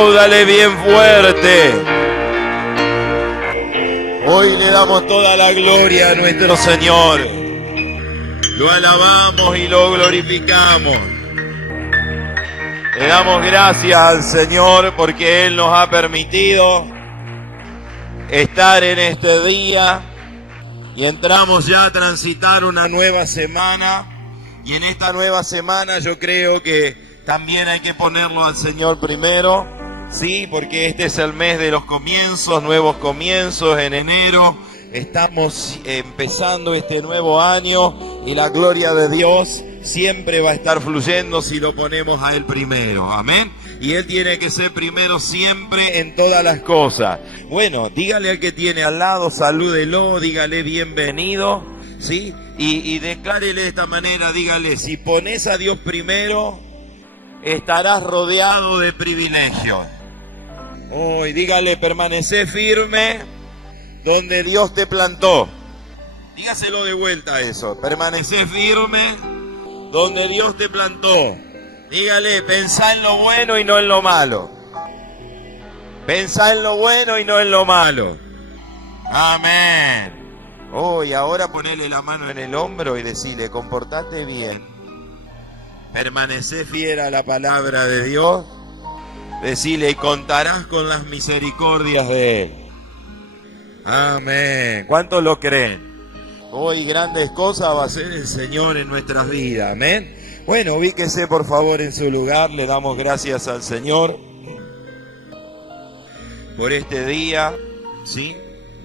Apláudale bien fuerte. Hoy le damos toda la gloria a nuestro Señor. Lo alabamos y lo glorificamos. Le damos gracias al Señor porque Él nos ha permitido estar en este día y entramos ya a transitar una nueva semana. Y en esta nueva semana yo creo que también hay que ponerlo al Señor primero, sí, porque este es el mes de los comienzos, nuevos comienzos en enero. Estamos empezando este nuevo año y la gloria de Dios siempre va a estar fluyendo si lo ponemos a Él primero, amén. Y Él tiene que ser primero siempre en todas las cosas. Bueno, dígale al que tiene al lado, salúdelo, dígale bienvenido, ¿sí? Y declárele de esta manera, dígale, si pones a Dios primero, estarás rodeado de privilegios. Hoy dígale, permanece firme donde Dios te plantó. Dígaselo de vuelta eso, permanece firme donde Dios te plantó. Dígale, pensá en lo bueno y no en lo malo. Pensá en lo bueno y no en lo malo. Amén. Y ahora ponele la mano en el hombro y decirle, comportate bien. Permanece fiel a la palabra de Dios. Decirle, y contarás con las misericordias de Él. Amén. ¿Cuántos lo creen? Hoy grandes cosas va a hacer el Señor en nuestras vidas. Amén. Bueno, ubíquese por favor en su lugar. Le damos gracias al Señor por este día, ¿sí?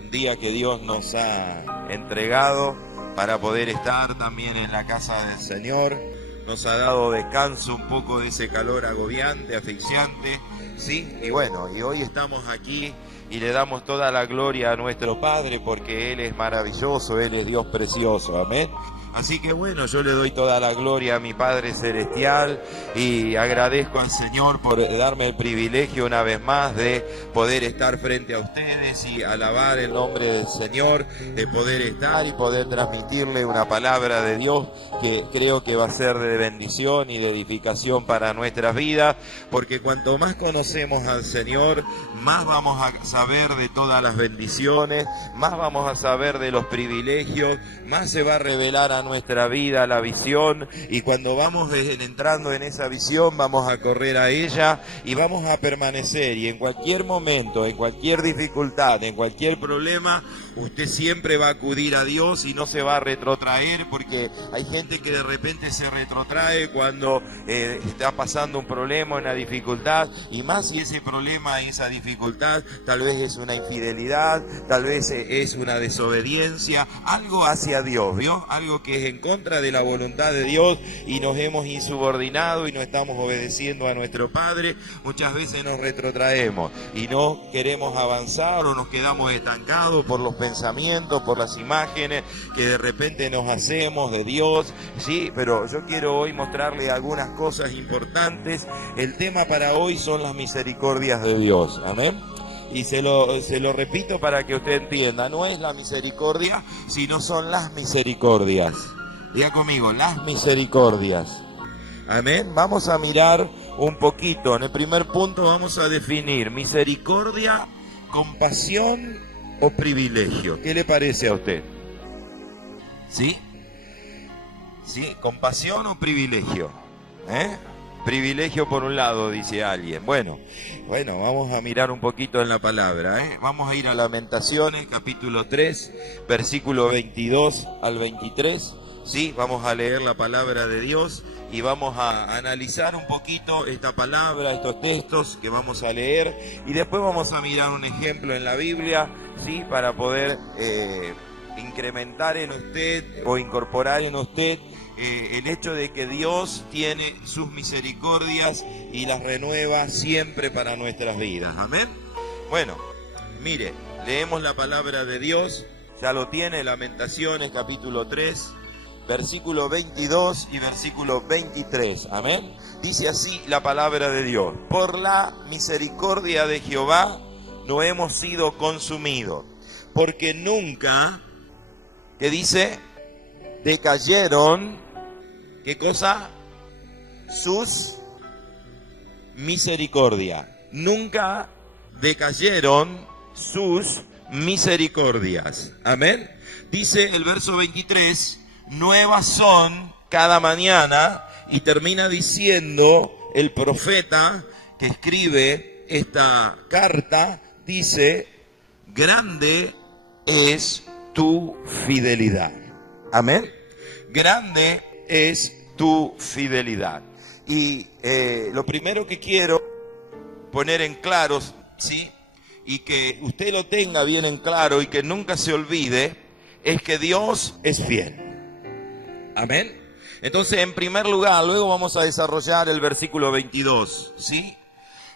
Un día que Dios nos ha entregado para poder estar también en la casa del Señor. Nos ha dado descanso un poco de ese calor agobiante, asfixiante, ¿sí? Y bueno, y hoy estamos aquí y le damos toda la gloria a nuestro Padre porque Él es maravilloso, Él es Dios precioso, amén. Así que bueno, yo le doy toda la gloria a mi Padre Celestial y agradezco al Señor por darme el privilegio una vez más de poder estar frente a ustedes y alabar el nombre del Señor, de poder estar y poder transmitirle una palabra de Dios que creo que va a ser de bendición y de edificación para nuestras vidas, porque cuanto más conocemos al Señor, más vamos a saber de todas las bendiciones, más vamos a saber de los privilegios, más se va a revelar a nuestra vida la visión, y cuando vamos entrando en esa visión vamos a correr a ella y vamos a permanecer, y en cualquier momento, en cualquier dificultad, en cualquier problema, usted siempre va a acudir a Dios y no se va a retrotraer, porque hay gente que de repente se retrotrae cuando está pasando un problema, una dificultad, y más si ese problema, esa dificultad, tal vez es una infidelidad, tal vez es una desobediencia, algo hacia Dios, ¿vio? Algo que es en contra de la voluntad de Dios y nos hemos insubordinado y no estamos obedeciendo a nuestro Padre. Muchas veces nos retrotraemos y no queremos avanzar o nos quedamos estancados por los pensamientos, por las imágenes que de repente nos hacemos de Dios, sí, pero yo quiero hoy mostrarle algunas cosas importantes. El tema para hoy son las misericordias de Dios, amén. Y se lo repito para que usted entienda, no es la misericordia, sino son las misericordias. Diga conmigo, las misericordias. Amén. Vamos a mirar un poquito. En el primer punto vamos a definir misericordia, compasión o privilegio. ¿Qué le parece a usted? ¿Sí? ¿Sí? ¿Compasión o privilegio? Privilegio por un lado, dice alguien. Bueno, vamos a mirar un poquito en la palabra, Vamos a ir a Lamentaciones, capítulo 3, versículo 22 al 23. Sí, vamos a leer la palabra de Dios y vamos a analizar un poquito esta palabra, estos textos que vamos a leer, y después vamos a mirar un ejemplo en la Biblia, sí, para poder incrementar en usted o incorporar en usted el hecho de que Dios tiene sus misericordias y las renueva siempre para nuestras vidas. Amén. Bueno, mire, leemos la palabra de Dios, ya lo tiene, Lamentaciones capítulo 3, versículo 22 y versículo 23. Amén. Dice así la palabra de Dios: por la misericordia de Jehová no hemos sido consumidos, porque nunca, ¿qué dice? Decayeron, ¿qué cosa? Sus misericordia. nunca decayeron sus misericordias. Amén. Dice el verso 23, nuevas son cada mañana, y termina diciendo el profeta que escribe esta carta, dice, grande es tu fidelidad. Amén. Grande es tu fidelidad. Y lo primero que quiero poner en claro, ¿sí?, y que usted lo tenga bien en claro y que nunca se olvide, es que Dios es fiel. Amén. Entonces, en primer lugar, luego vamos a desarrollar el versículo 22, ¿sí?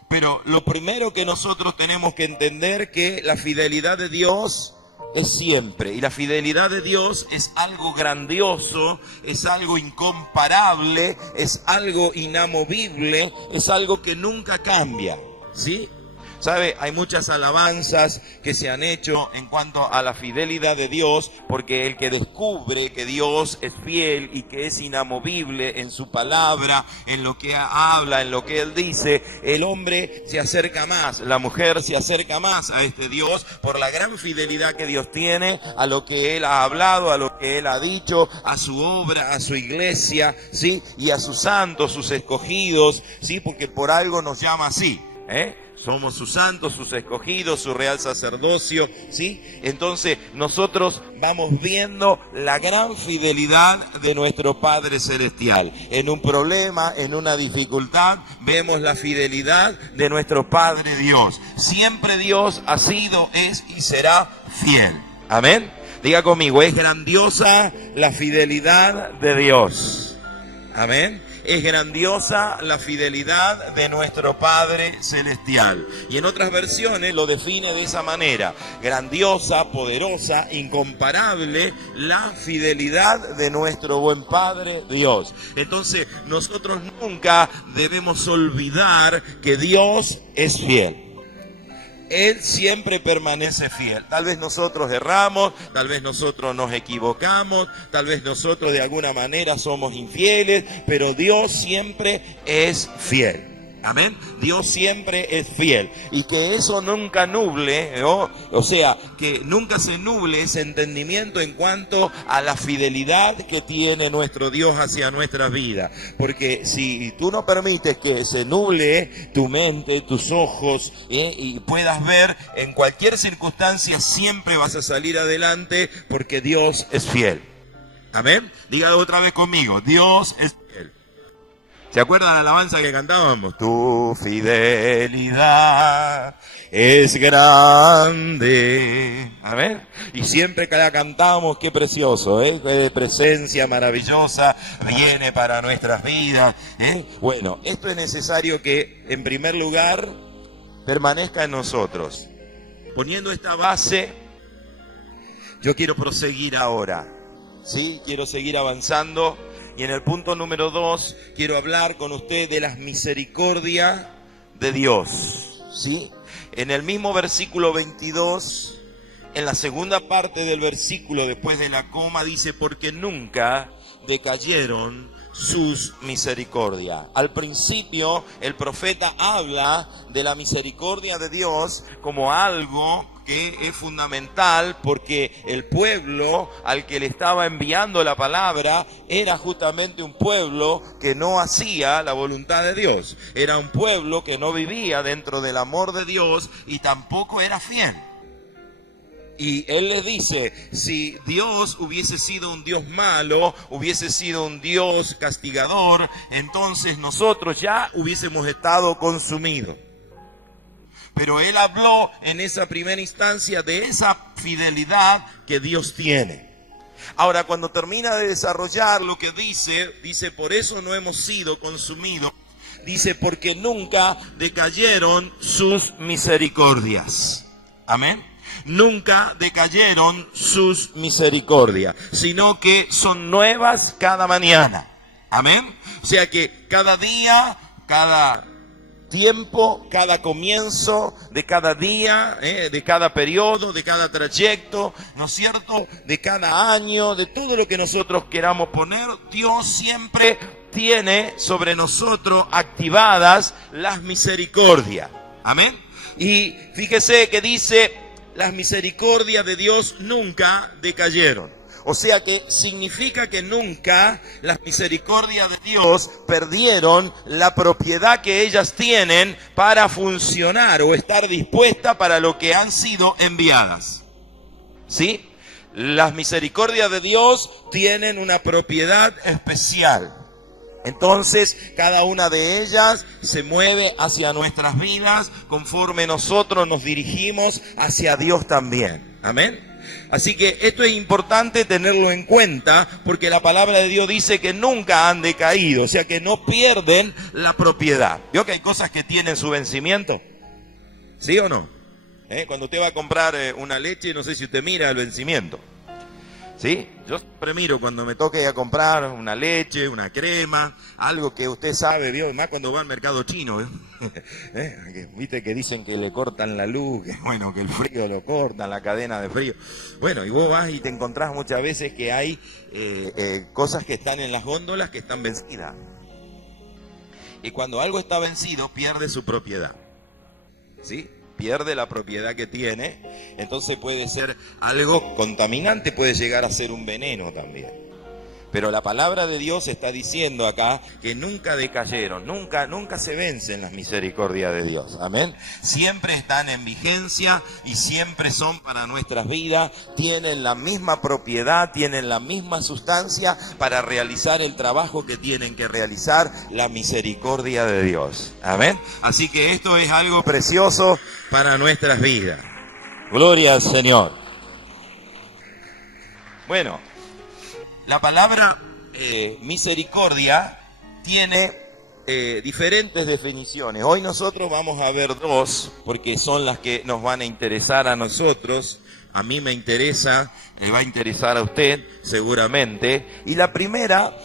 Pero lo primero que nosotros tenemos que entender que la fidelidad de Dios es siempre, y la fidelidad de Dios es algo grandioso, es algo incomparable, es algo inamovible, es algo que nunca cambia, ¿sí? ¿Sabe? Hay muchas alabanzas que se han hecho en cuanto a la fidelidad de Dios, porque el que descubre que Dios es fiel y que es inamovible en su palabra, en lo que habla, en lo que Él dice, el hombre se acerca más, la mujer se acerca más a este Dios por la gran fidelidad que Dios tiene a lo que Él ha hablado, a lo que Él ha dicho, a su obra, a su iglesia, ¿sí? Y a sus santos, sus escogidos, ¿sí? Porque por algo nos llama así, somos sus santos, sus escogidos, su real sacerdocio, ¿sí? Entonces nosotros vamos viendo la gran fidelidad de nuestro Padre Celestial. En un problema, en una dificultad, vemos la fidelidad de nuestro Padre Dios. Siempre Dios ha sido, es y será fiel. Amén. Diga conmigo, es grandiosa la fidelidad de Dios. Amén. Es grandiosa la fidelidad de nuestro Padre Celestial. Y en otras versiones lo define de esa manera. Grandiosa, poderosa, incomparable la fidelidad de nuestro buen Padre Dios. Entonces, nosotros nunca debemos olvidar que Dios es fiel. Él siempre permanece fiel. Tal vez nosotros erramos, tal vez nosotros nos equivocamos, tal vez nosotros de alguna manera somos infieles, pero Dios siempre es fiel. Amén. Dios siempre es fiel. Y que eso nunca nuble, ¿no? O sea, que nunca se nuble ese entendimiento en cuanto a la fidelidad que tiene nuestro Dios hacia nuestras vidas. Porque si tú no permites que se nuble tu mente, tus ojos, y puedas ver en cualquier circunstancia, siempre vas a salir adelante porque Dios es fiel. Amén. Diga otra vez conmigo, Dios es fiel. ¿Se acuerdan la alabanza que cantábamos? Tu fidelidad es grande. Amén. Y siempre que la cantamos, qué precioso, qué presencia maravillosa viene para nuestras vidas. Bueno, esto es necesario que, en primer lugar, permanezca en nosotros. Poniendo esta base, yo quiero proseguir ahora. ¿Sí? Quiero seguir avanzando. Y en el punto número 2, quiero hablar con usted de las misericordias de Dios, ¿sí? En el mismo versículo 22, en la segunda parte del versículo, después de la coma, dice, porque nunca decayeron sus misericordias. Al principio, el profeta habla de la misericordia de Dios como algo que es fundamental, porque el pueblo al que le estaba enviando la palabra era justamente un pueblo que no hacía la voluntad de Dios. Era un pueblo que no vivía dentro del amor de Dios y tampoco era fiel. Y él les dice, si Dios hubiese sido un Dios malo, hubiese sido un Dios castigador, entonces nosotros ya hubiésemos estado consumidos. Pero él habló en esa primera instancia de esa fidelidad que Dios tiene. Ahora, cuando termina de desarrollar lo que dice, por eso no hemos sido consumidos. Dice, porque nunca decayeron sus misericordias. Amén. Nunca decayeron sus misericordias, sino que son nuevas cada mañana. Amén. O sea que cada día, cada tiempo, cada comienzo de cada día, de cada periodo, de cada trayecto, ¿no es cierto? De cada año, de todo lo que nosotros queramos poner, Dios siempre tiene sobre nosotros activadas las misericordias. Amén. Y fíjese que dice, las misericordias de Dios nunca decayeron. O sea que significa que nunca las misericordias de Dios perdieron la propiedad que ellas tienen para funcionar o estar dispuestas para lo que han sido enviadas. ¿Sí? Las misericordias de Dios tienen una propiedad especial. Entonces, cada una de ellas se mueve hacia nuestras vidas conforme nosotros nos dirigimos hacia Dios también. Amén. Así que esto es importante tenerlo en cuenta porque la palabra de Dios dice que nunca han decaído, o sea que no pierden la propiedad. ¿Vio que hay cosas que tienen su vencimiento? ¿Sí o no? Cuando usted va a comprar una leche, no sé si usted mira el vencimiento. ¿Sí? Yo siempre miro cuando me toque a comprar una leche, una crema, algo que usted sabe, ¿vio? Más cuando va al mercado chino, viste que dicen que le cortan la luz, que bueno, que el frío lo cortan, la cadena de frío. Bueno, y vos vas y te encontrás muchas veces que hay cosas que están en las góndolas que están vencidas. Y cuando algo está vencido, pierde su propiedad. ¿Sí? Pierde la propiedad que tiene, entonces puede ser algo contaminante, puede llegar a ser un veneno también. Pero la palabra de Dios está diciendo acá que nunca decayeron, nunca se vencen las misericordias de Dios. Amén. Siempre están en vigencia y siempre son para nuestras vidas, tienen la misma propiedad, tienen la misma sustancia para realizar el trabajo que tienen que realizar, la misericordia de Dios. Amén. Así que esto es algo precioso para nuestras vidas. Gloria al Señor. Bueno, la palabra misericordia tiene diferentes definiciones. Hoy nosotros vamos a ver dos, porque son las que nos van a interesar a nosotros. A mí me interesa, le va a interesar a usted seguramente. Y la primera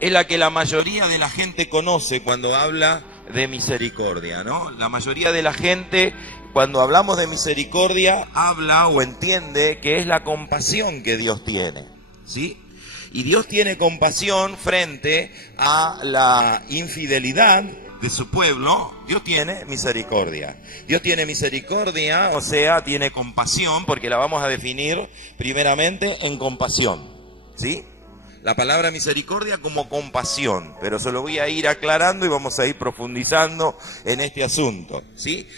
es la que la mayoría de la gente conoce cuando habla de misericordia, ¿no? La mayoría de la gente, cuando hablamos de misericordia, habla o entiende que es la compasión que Dios tiene, ¿sí? Y Dios tiene compasión frente a la infidelidad de su pueblo. Dios tiene misericordia. Dios tiene misericordia, o sea, tiene compasión, porque la vamos a definir primeramente en compasión, ¿sí? La palabra misericordia como compasión, pero se lo voy a ir aclarando y vamos a ir profundizando en este asunto, ¿sí?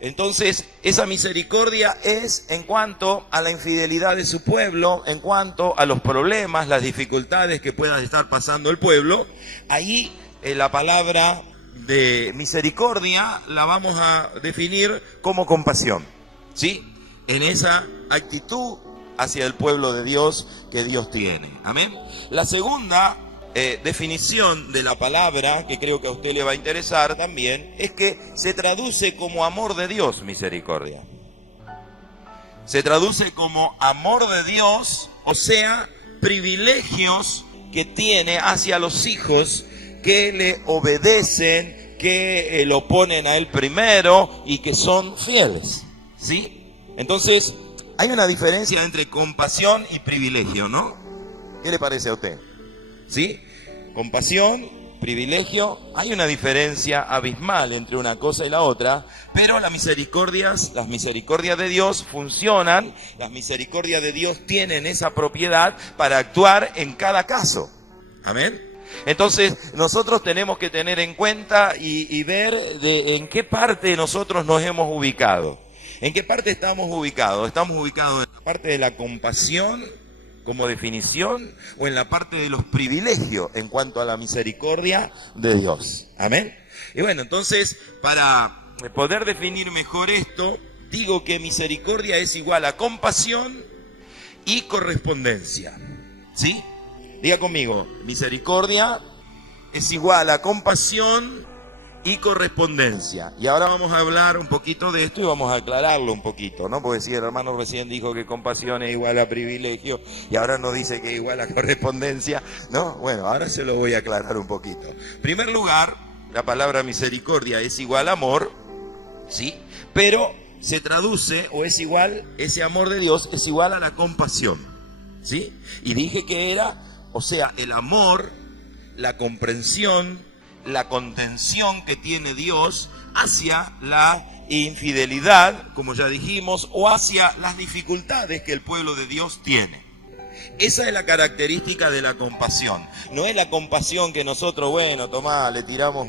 Entonces, esa misericordia es en cuanto a la infidelidad de su pueblo, en cuanto a los problemas, las dificultades que pueda estar pasando el pueblo. Ahí la palabra de misericordia la vamos a definir como compasión, ¿sí? En esa actitud hacia el pueblo de Dios que Dios tiene. Amén. La segunda definición de la palabra, que creo que a usted le va a interesar también, es que se traduce como amor de Dios, misericordia. Se traduce como amor de Dios, o sea, privilegios que tiene hacia los hijos que le obedecen, que lo ponen a él primero y que son fieles, ¿sí? Entonces, hay una diferencia entre compasión y privilegio, ¿no? ¿Qué le parece a usted? ¿Sí? Compasión, privilegio, hay una diferencia abismal entre una cosa y la otra, pero las misericordias de Dios funcionan, las misericordias de Dios tienen esa propiedad para actuar en cada caso. Amén. Entonces, nosotros tenemos que tener en cuenta y ver en qué parte nosotros nos hemos ubicado. ¿En qué parte estamos ubicados? ¿Estamos ubicados en la parte de la compasión como definición o en la parte de los privilegios en cuanto a la misericordia de Dios? Amén. Y bueno, entonces, para poder definir mejor esto, digo que misericordia es igual a compasión y correspondencia. ¿Sí? Diga conmigo, misericordia es igual a compasión y correspondencia. Y ahora vamos a hablar un poquito de esto y vamos a aclararlo un poquito, ¿no? Porque si el hermano recién dijo que compasión es igual a privilegio y ahora nos dice que es igual a correspondencia, ¿no? Bueno, ahora se lo voy a aclarar un poquito. En primer lugar, la palabra misericordia es igual a amor, ¿sí? Pero se traduce o es igual, ese amor de Dios es igual a la compasión, ¿sí? Y dije que era, o sea, el amor, la comprensión, la contención que tiene Dios hacia la infidelidad, como ya dijimos, o hacia las dificultades que el pueblo de Dios tiene. Esa es la característica de la compasión. No es la compasión que nosotros, bueno, tomá, le tiramos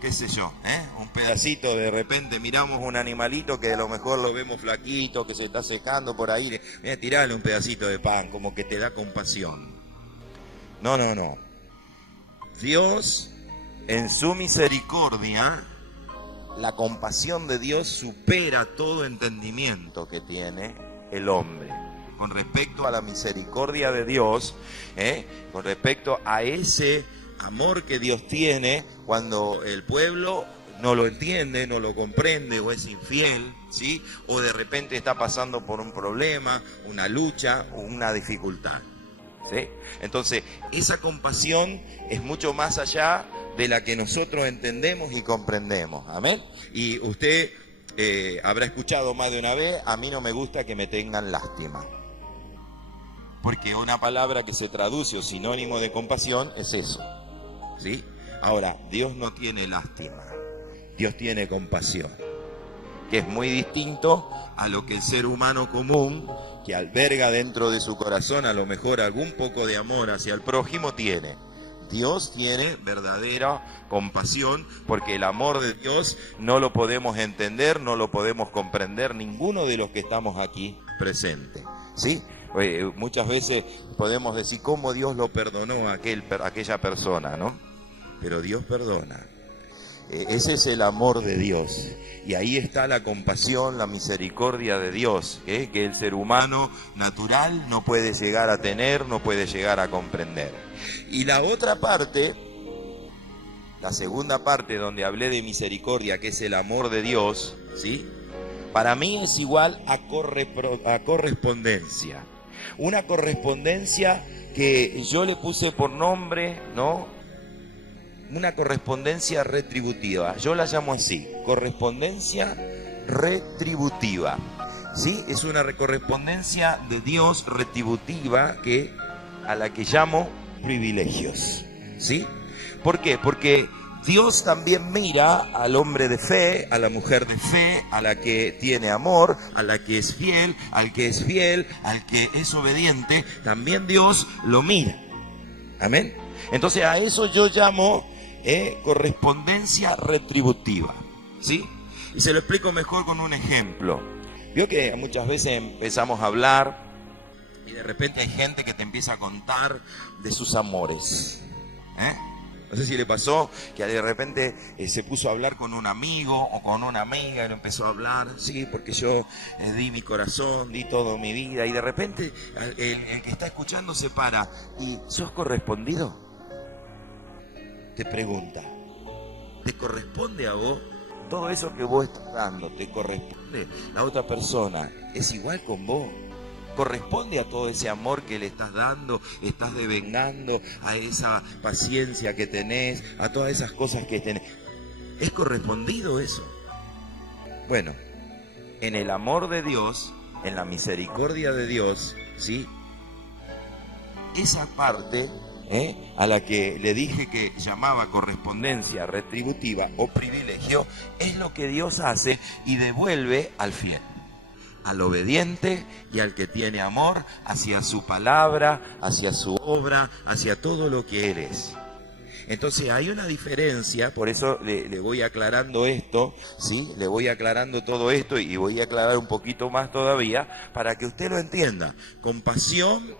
qué sé yo, un pedacito, de repente miramos un animalito que a lo mejor lo vemos flaquito, que se está secando por ahí, mira, tirarle un pedacito de pan, como que te da compasión. No. Dios, en su misericordia, la compasión de Dios supera todo entendimiento que tiene el hombre. Con respecto a la misericordia de Dios, con respecto a ese amor que Dios tiene cuando el pueblo no lo entiende, no lo comprende o es infiel, ¿sí? O de repente está pasando por un problema, una lucha o una dificultad, ¿sí? Entonces, esa compasión es mucho más allá de la que nosotros entendemos y comprendemos. Amén. Y usted habrá escuchado más de una vez, a mí no me gusta que me tengan lástima. Porque una palabra que se traduce o sinónimo de compasión es eso, ¿sí? Ahora, Dios no tiene lástima, Dios tiene compasión, que es muy distinto a lo que el ser humano común, que alberga dentro de su corazón a lo mejor algún poco de amor hacia el prójimo, tiene. Dios tiene verdadera compasión, porque el amor de Dios no lo podemos entender, no lo podemos comprender ninguno de los que estamos aquí presentes, ¿sí? Muchas veces podemos decir cómo Dios lo perdonó a aquella persona, ¿no? Pero Dios perdona. Ese es el amor de Dios. Y ahí está la compasión, la misericordia de Dios, que el ser humano natural no puede llegar a tener, no puede llegar a comprender. Y la otra parte, la segunda parte donde hablé de misericordia, que es el amor de Dios, ¿sí? Para mí es igual a correspondencia. Una correspondencia que yo le puse por nombre, ¿no? Una correspondencia retributiva. Yo la llamo así, correspondencia retributiva. ¿Sí? Es una correspondencia de Dios retributiva a la que llamo privilegios. ¿Sí? ¿Por qué? Porque Dios también mira al hombre de fe, a la mujer de fe, a la que tiene amor, a la que es fiel, al que es obediente. También Dios lo mira. Amén. Entonces a eso yo llamo correspondencia retributiva, ¿sí? Y se lo explico mejor con un ejemplo. Vio que muchas veces empezamos a hablar y de repente hay gente que te empieza a contar de sus amores, No sé si le pasó que de repente se puso a hablar con un amigo o con una amiga y lo empezó a hablar, sí, porque yo di mi corazón, di toda mi vida, y de repente el que está escuchando se para. ¿Y sos correspondido? Te pregunta, ¿te corresponde a vos? Todo eso que vos estás dando, ¿te corresponde? ¿La otra persona es igual con vos? ¿Corresponde a todo ese amor que le estás dando, estás devengando, a esa paciencia que tenés, a todas esas cosas que tenés? ¿Es correspondido eso? Bueno, en el amor de Dios, en la misericordia de Dios, ¿sí? Esa parte a la que le dije que llamaba correspondencia retributiva o privilegio, es lo que Dios hace y devuelve al fiel, al obediente y al que tiene amor hacia su palabra, hacia su obra, hacia todo lo que Él es. Entonces hay una diferencia, por eso le voy aclarando esto, ¿sí? Le voy aclarando todo esto y voy a aclarar un poquito más todavía para que usted lo entienda. Compasión,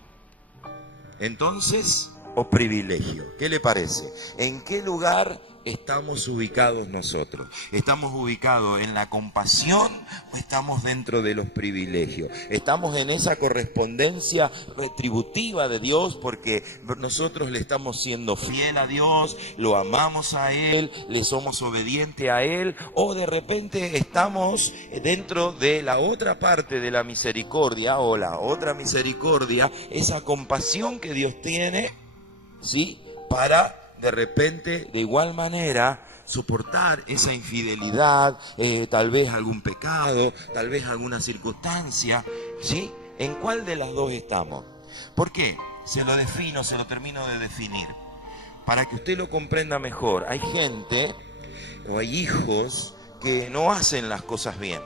entonces, o privilegio. ¿Qué le parece? ¿En qué lugar estamos ubicados nosotros? ¿Estamos ubicados en la compasión o estamos dentro de los privilegios? ¿Estamos en esa correspondencia retributiva de Dios porque nosotros le estamos siendo fiel a Dios, lo amamos a Él, le somos obedientes a Él? ¿O de repente estamos dentro de la otra parte de la misericordia o la otra misericordia, esa compasión que Dios tiene, ¿sí? Para de repente, de igual manera, soportar esa infidelidad, tal vez algún pecado, tal vez alguna circunstancia, ¿sí? ¿En cuál de las dos estamos? ¿Por qué? Se lo termino de definir. para que usted lo comprenda mejor. Hay gente o hay hijos que no hacen las cosas bien.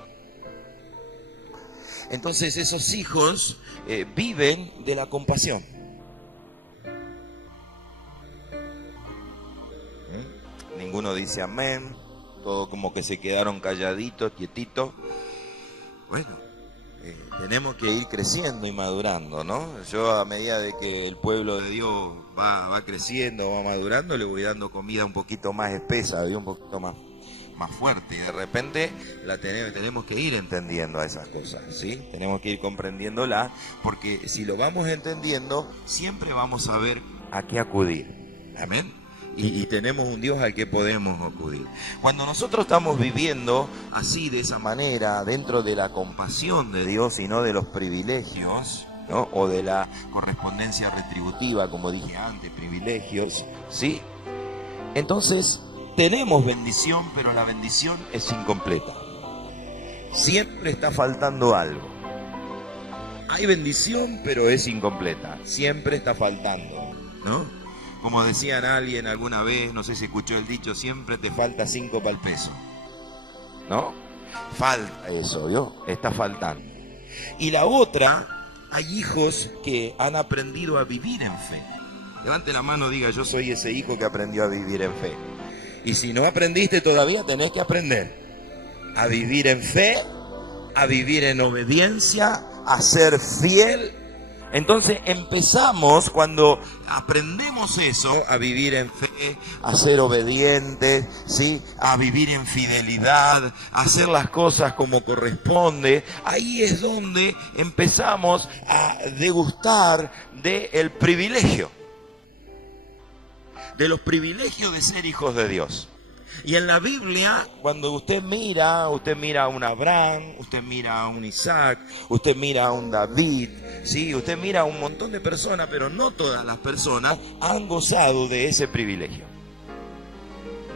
Entonces esos hijos viven de la compasión. Ninguno dice amén, todo como que se quedaron calladitos, quietitos. Bueno, tenemos que ir creciendo y madurando, ¿no? Yo, a medida de que el pueblo de Dios va creciendo, va madurando, le voy dando comida un poquito más espesa, un poquito más fuerte, y de repente tenemos que ir entendiendo a esas cosas, ¿sí? Tenemos que ir comprendiéndolas, porque si lo vamos entendiendo, siempre vamos a ver a qué acudir. Amén. Y tenemos un Dios al que podemos acudir. Cuando nosotros estamos viviendo así, de esa manera, dentro de la compasión de Dios y no de los privilegios, ¿no? O de la correspondencia retributiva, como dije antes, privilegios, ¿sí? Entonces tenemos bendición, pero la bendición es incompleta. Siempre está faltando algo. Hay bendición, pero es incompleta. Siempre está faltando, ¿no? Como decían alguien alguna vez, no sé si escuchó el dicho, siempre te falta 5 para el peso, ¿no? Falta eso, ¿vio? Está faltando. Y la otra, hay hijos que han aprendido a vivir en fe. Levante la mano, diga, yo soy ese hijo que aprendió a vivir en fe. Y si no aprendiste todavía, tenés que aprender a vivir en fe, a vivir en obediencia, a ser fiel. Entonces empezamos, cuando aprendemos eso, a vivir en fe, a ser obedientes, ¿sí? A vivir en fidelidad, a hacer las cosas como corresponde. Ahí es donde empezamos a degustar del privilegio, de los privilegios de ser hijos de Dios. Y en la Biblia, cuando usted mira a un Abraham, usted mira a un Isaac, usted mira a un David, ¿sí? Usted mira a un montón de personas, pero no todas las personas han gozado de ese privilegio.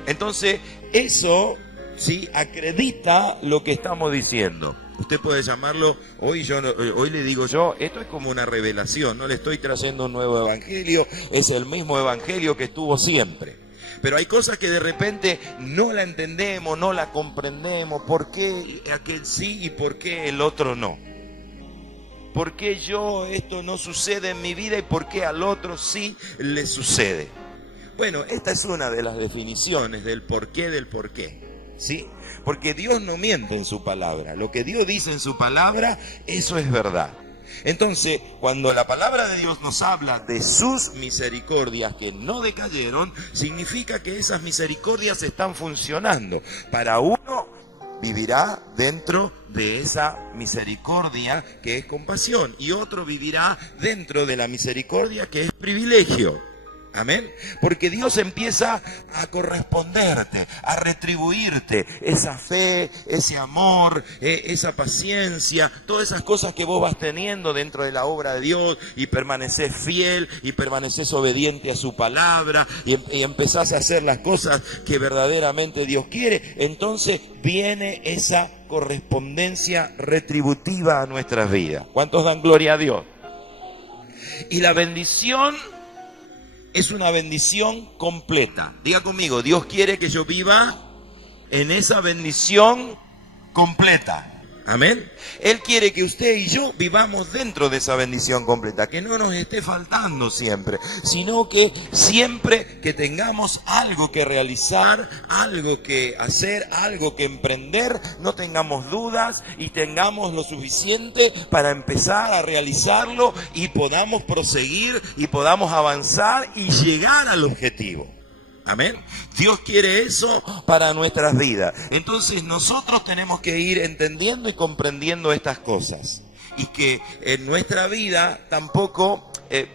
Entonces, eso, ¿sí?, acredita lo que estamos diciendo. Usted puede llamarlo, hoy le digo yo, esto es como una revelación, no le estoy trayendo un nuevo evangelio, es el mismo evangelio que estuvo siempre. Pero hay cosas que de repente no la entendemos, no la comprendemos. ¿Por qué aquel sí y por qué el otro no? ¿Por qué esto no sucede en mi vida y por qué al otro sí le sucede? Bueno, esta es una de las definiciones del porqué del porqué, ¿sí? Porque Dios no miente en su palabra. Lo que Dios dice en su palabra, eso es verdad. Entonces, cuando la palabra de Dios nos habla de sus misericordias que no decayeron, significa que esas misericordias están funcionando. Para uno, vivirá dentro de esa misericordia que es compasión, y otro vivirá dentro de la misericordia que es privilegio. Amén. Porque Dios empieza a corresponderte, a retribuirte esa fe, ese amor, esa paciencia, todas esas cosas que vos vas teniendo dentro de la obra de Dios, y permaneces fiel y permaneces obediente a su palabra, y empezás a hacer las cosas que verdaderamente Dios quiere. Entonces viene esa correspondencia retributiva a nuestras vidas. ¿Cuántos dan gloria a Dios? Y la bendición es una bendición completa. Diga conmigo, Dios quiere que yo viva en esa bendición completa. Amén. Él quiere que usted y yo vivamos dentro de esa bendición completa, que no nos esté faltando siempre, sino que siempre que tengamos algo que realizar, algo que hacer, algo que emprender, no tengamos dudas y tengamos lo suficiente para empezar a realizarlo y podamos proseguir y podamos avanzar y llegar al objetivo. Amén. Dios quiere eso para nuestras vidas. Entonces nosotros tenemos que ir entendiendo y comprendiendo estas cosas. Y que en nuestra vida tampoco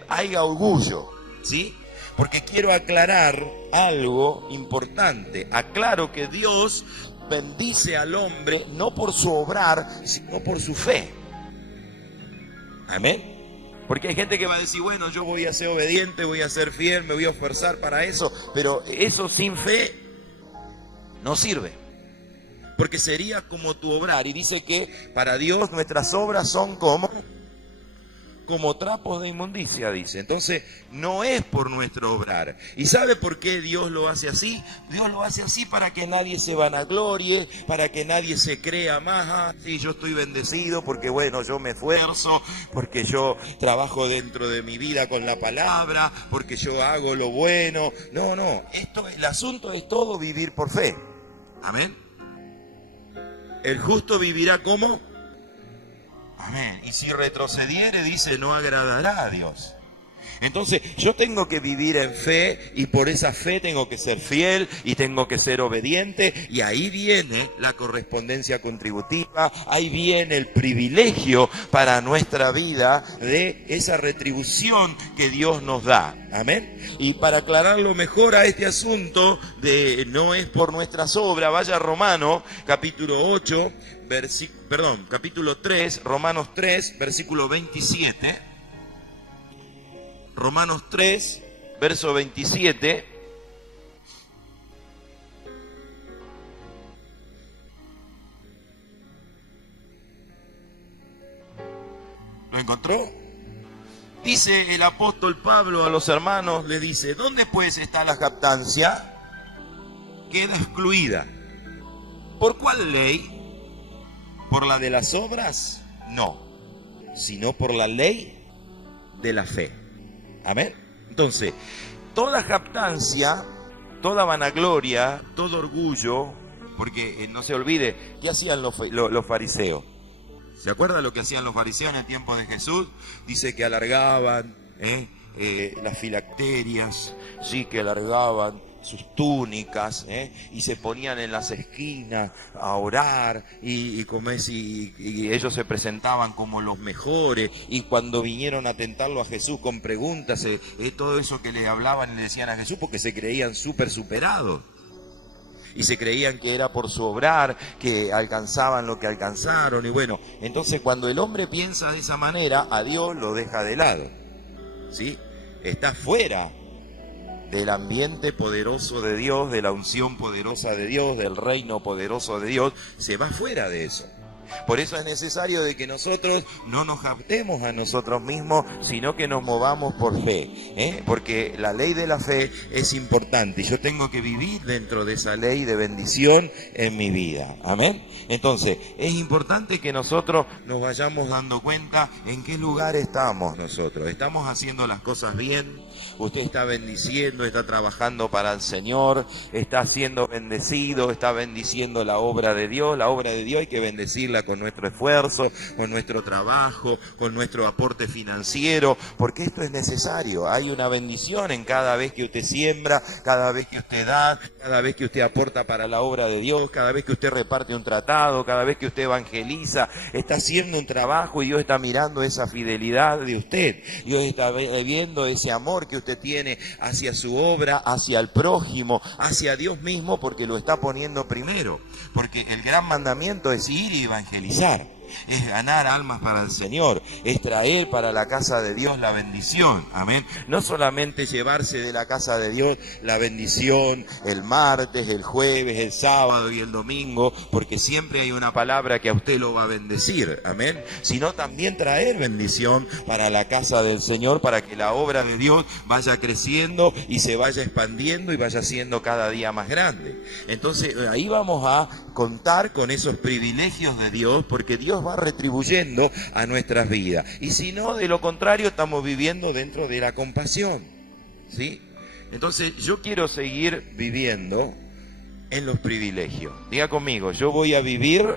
haya orgullo, ¿sí? Porque quiero aclarar algo importante. Aclaro que Dios bendice al hombre no por su obrar, sino por su fe. Amén. Porque hay gente que va a decir, bueno, yo voy a ser obediente, voy a ser fiel, me voy a esforzar para eso, pero eso sin fe no sirve. Porque sería como tu obrar, y dice que para Dios nuestras obras son como como trapos de inmundicia, dice. Entonces, no es por nuestro obrar. ¿Y sabe por qué Dios lo hace así? Dios lo hace así para que nadie se vanaglorie, para que nadie se crea más. Ah, sí, yo estoy bendecido porque, bueno, yo me esfuerzo, porque yo trabajo dentro de mi vida con la palabra, porque yo hago lo bueno. No, el asunto es todo vivir por fe. Amén. El justo vivirá como... Amén. Y si retrocediere, dice, no agradará a Dios. Entonces, yo tengo que vivir en fe y por esa fe tengo que ser fiel y tengo que ser obediente. Y ahí viene la correspondencia contributiva, ahí viene el privilegio para nuestra vida de esa retribución que Dios nos da. Amén. Y para aclararlo mejor a este asunto de no es por nuestras obras, vaya a Romanos capítulo 8, capítulo 3, Romanos 3, versículo 27. Romanos 3, verso 27. ¿Lo encontró? Dice el apóstol Pablo a los hermanos, le dice, ¿dónde pues está la jactancia? Queda excluida. ¿Por cuál ley? ¿Por la de las obras? No, sino por la ley de la fe. Amén. Entonces, toda jactancia, toda vanagloria, todo orgullo, porque no se olvide, ¿qué hacían los fariseos? ¿Se acuerda lo que hacían los fariseos en el tiempo de Jesús? Dice que alargaban las filacterias, sí, que alargaban sus túnicas, y se ponían en las esquinas a orar, y ellos se presentaban como los mejores, y cuando vinieron a tentarlo a Jesús con preguntas, todo eso que le hablaban y le decían a Jesús, porque se creían superados. Y se creían que era por su obrar, que alcanzaban lo que alcanzaron. Y bueno, entonces cuando el hombre piensa de esa manera, a Dios lo deja de lado, ¿sí? Está fuera del ambiente poderoso de Dios, de la unción poderosa de Dios, del reino poderoso de Dios, se va fuera de eso. Por eso es necesario de que nosotros no nos jactemos a nosotros mismos, sino que nos movamos por fe, porque la ley de la fe es importante y yo tengo que vivir dentro de esa ley de bendición en mi vida. Amén. Entonces, es importante que nosotros nos vayamos dando cuenta en qué lugar estamos nosotros. ¿Estamos haciendo las cosas bien? ¿Usted está bendiciendo, está trabajando para el Señor, está siendo bendecido, está bendiciendo la obra de Dios? La obra de Dios hay que bendecirla con nuestro esfuerzo, con nuestro trabajo, con nuestro aporte financiero, porque esto es necesario. Hay una bendición en cada vez que usted siembra, cada vez que usted da, cada vez que usted aporta para la obra de Dios, cada vez que usted reparte un tratado, cada vez que usted evangeliza. Está haciendo un trabajo y Dios está mirando esa fidelidad de usted. Dios está viendo ese amor que usted tiene hacia su obra, hacia el prójimo, hacia Dios mismo, porque lo está poniendo primero. Porque el gran mandamiento es ir y evangelizar, es ganar almas para el Señor, es traer para la casa de Dios la bendición. Amén. No solamente llevarse de la casa de Dios la bendición el martes, el jueves, el sábado y el domingo, porque siempre hay una palabra que a usted lo va a bendecir. Amén. Sino también traer bendición para la casa del Señor, para que la obra de Dios vaya creciendo y se vaya expandiendo y vaya siendo cada día más grande. Entonces ahí vamos a contar con esos privilegios de Dios, porque Dios va retribuyendo a nuestras vidas. Y si no, de lo contrario, estamos viviendo dentro de la compasión, ¿sí? Entonces, yo quiero seguir viviendo en los privilegios. Diga conmigo, yo voy a vivir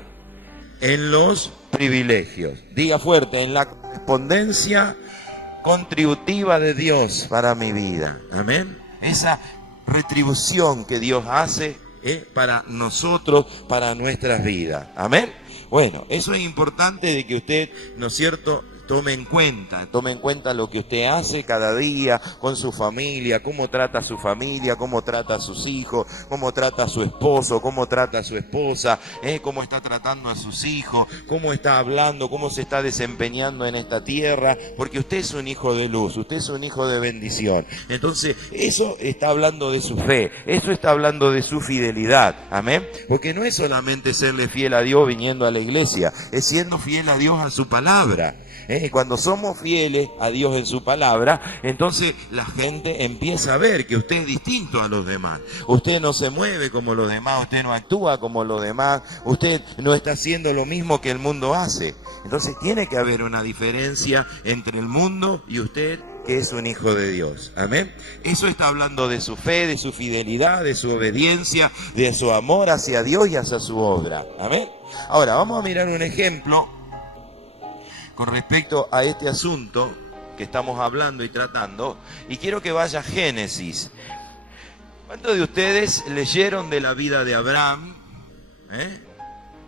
en los privilegios. Diga fuerte, en la correspondencia contributiva de Dios para mi vida. Amén. Esa retribución que Dios hace para nosotros, para nuestras vidas. Amén. Bueno, eso es importante de que usted, ¿no es cierto?, tome en cuenta lo que usted hace cada día con su familia, cómo trata a su familia, cómo trata a sus hijos, cómo trata a su esposo, cómo trata a su esposa, cómo está tratando a sus hijos, cómo está hablando, cómo se está desempeñando en esta tierra, porque usted es un hijo de luz, usted es un hijo de bendición. Entonces, eso está hablando de su fe, eso está hablando de su fidelidad, amén, porque no es solamente serle fiel a Dios viniendo a la iglesia, es siendo fiel a Dios a su palabra. Cuando somos fieles a Dios en su palabra, entonces la gente empieza a ver que usted es distinto a los demás. Usted no se mueve como los demás, usted no actúa como los demás, usted no está haciendo lo mismo que el mundo hace. Entonces tiene que haber una diferencia entre el mundo y usted, que es un hijo de Dios. Amén. Eso está hablando de su fe, de su fidelidad, de su obediencia, de su amor hacia Dios y hacia su obra. Amén. Ahora vamos a mirar un ejemplo con respecto a este asunto que estamos hablando y tratando, y quiero que vaya a Génesis. ¿Cuántos de ustedes leyeron de la vida de Abraham?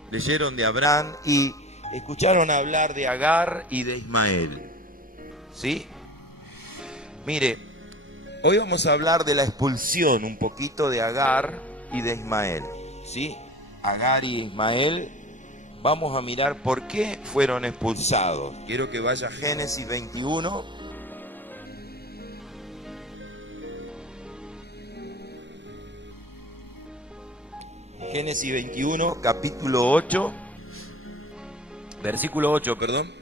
Leyeron de Abraham y escucharon hablar de Agar y de Ismael. ¿Sí? Mire, hoy vamos a hablar de la expulsión un poquito de Agar y de Ismael. ¿Sí? Agar y Ismael. Vamos a mirar por qué fueron expulsados. Quiero que vaya a Génesis 21. Génesis 21, capítulo 8. Versículo 8, perdón.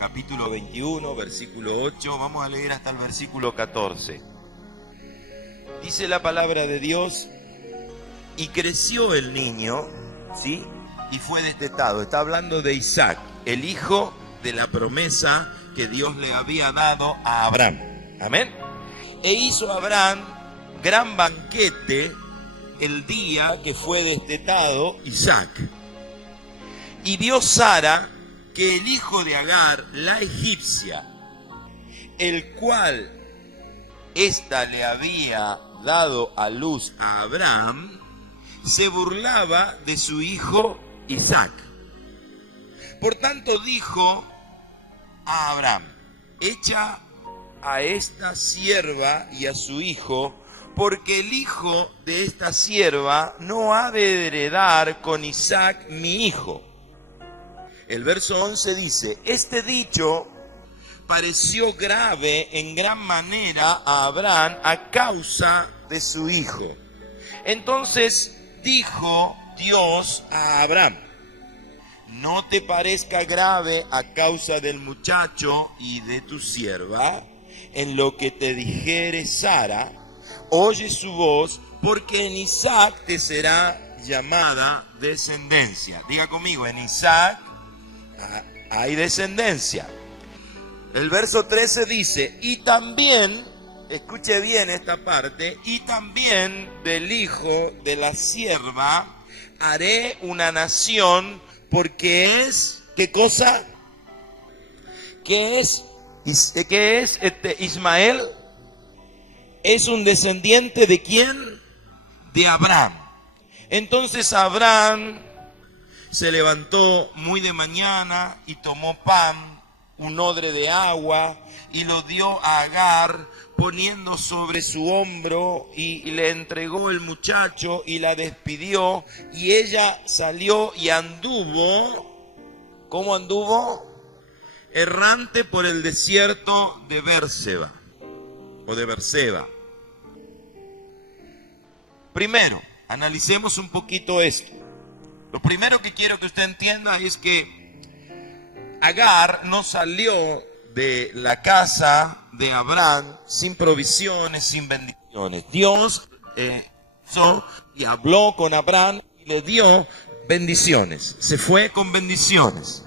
Capítulo 21, versículo 8. Vamos a leer hasta el versículo 14. Dice la palabra de Dios: y creció el niño, ¿sí?, y fue destetado. Está hablando de Isaac, el hijo de la promesa que Dios le había dado a Abraham. Amén. E hizo Abraham gran banquete el día que fue destetado Isaac. Y vio Sara que el hijo de Agar, la egipcia, el cual ésta le había dado a luz a Abraham, se burlaba de su hijo Isaac. Por tanto dijo a Abraham: echa a esta sierva y a su hijo, porque el hijo de esta sierva no ha de heredar con Isaac mi hijo. El verso 11 dice: este dicho pareció grave en gran manera a Abraham a causa de su hijo. Entonces dijo Dios a Abraham: no te parezca grave a causa del muchacho y de tu sierva. En lo que te dijere Sara, oye su voz, porque en Isaac te será llamada descendencia. Diga conmigo: en Isaac hay descendencia. El verso 13 dice: y también, escuche bien esta parte, y también del hijo de la sierva haré una nación, porque es, ¿qué cosa? ¿Qué es? Ismael es un descendiente ¿de quién? De Abraham. Entonces Abraham se levantó muy de mañana y tomó pan, un odre de agua, y lo dio a Agar, poniendo sobre su hombro, y le entregó el muchacho y la despidió, y ella salió y anduvo. ¿Cómo anduvo? Errante por el desierto de Bérseba o de Berseba. Primero, analicemos un poquito esto. Lo primero que quiero que usted entienda es que Agar no salió de la casa de Abraham sin provisiones, sin bendiciones. Dios hizo y habló con Abraham y le dio bendiciones. Se fue con bendiciones.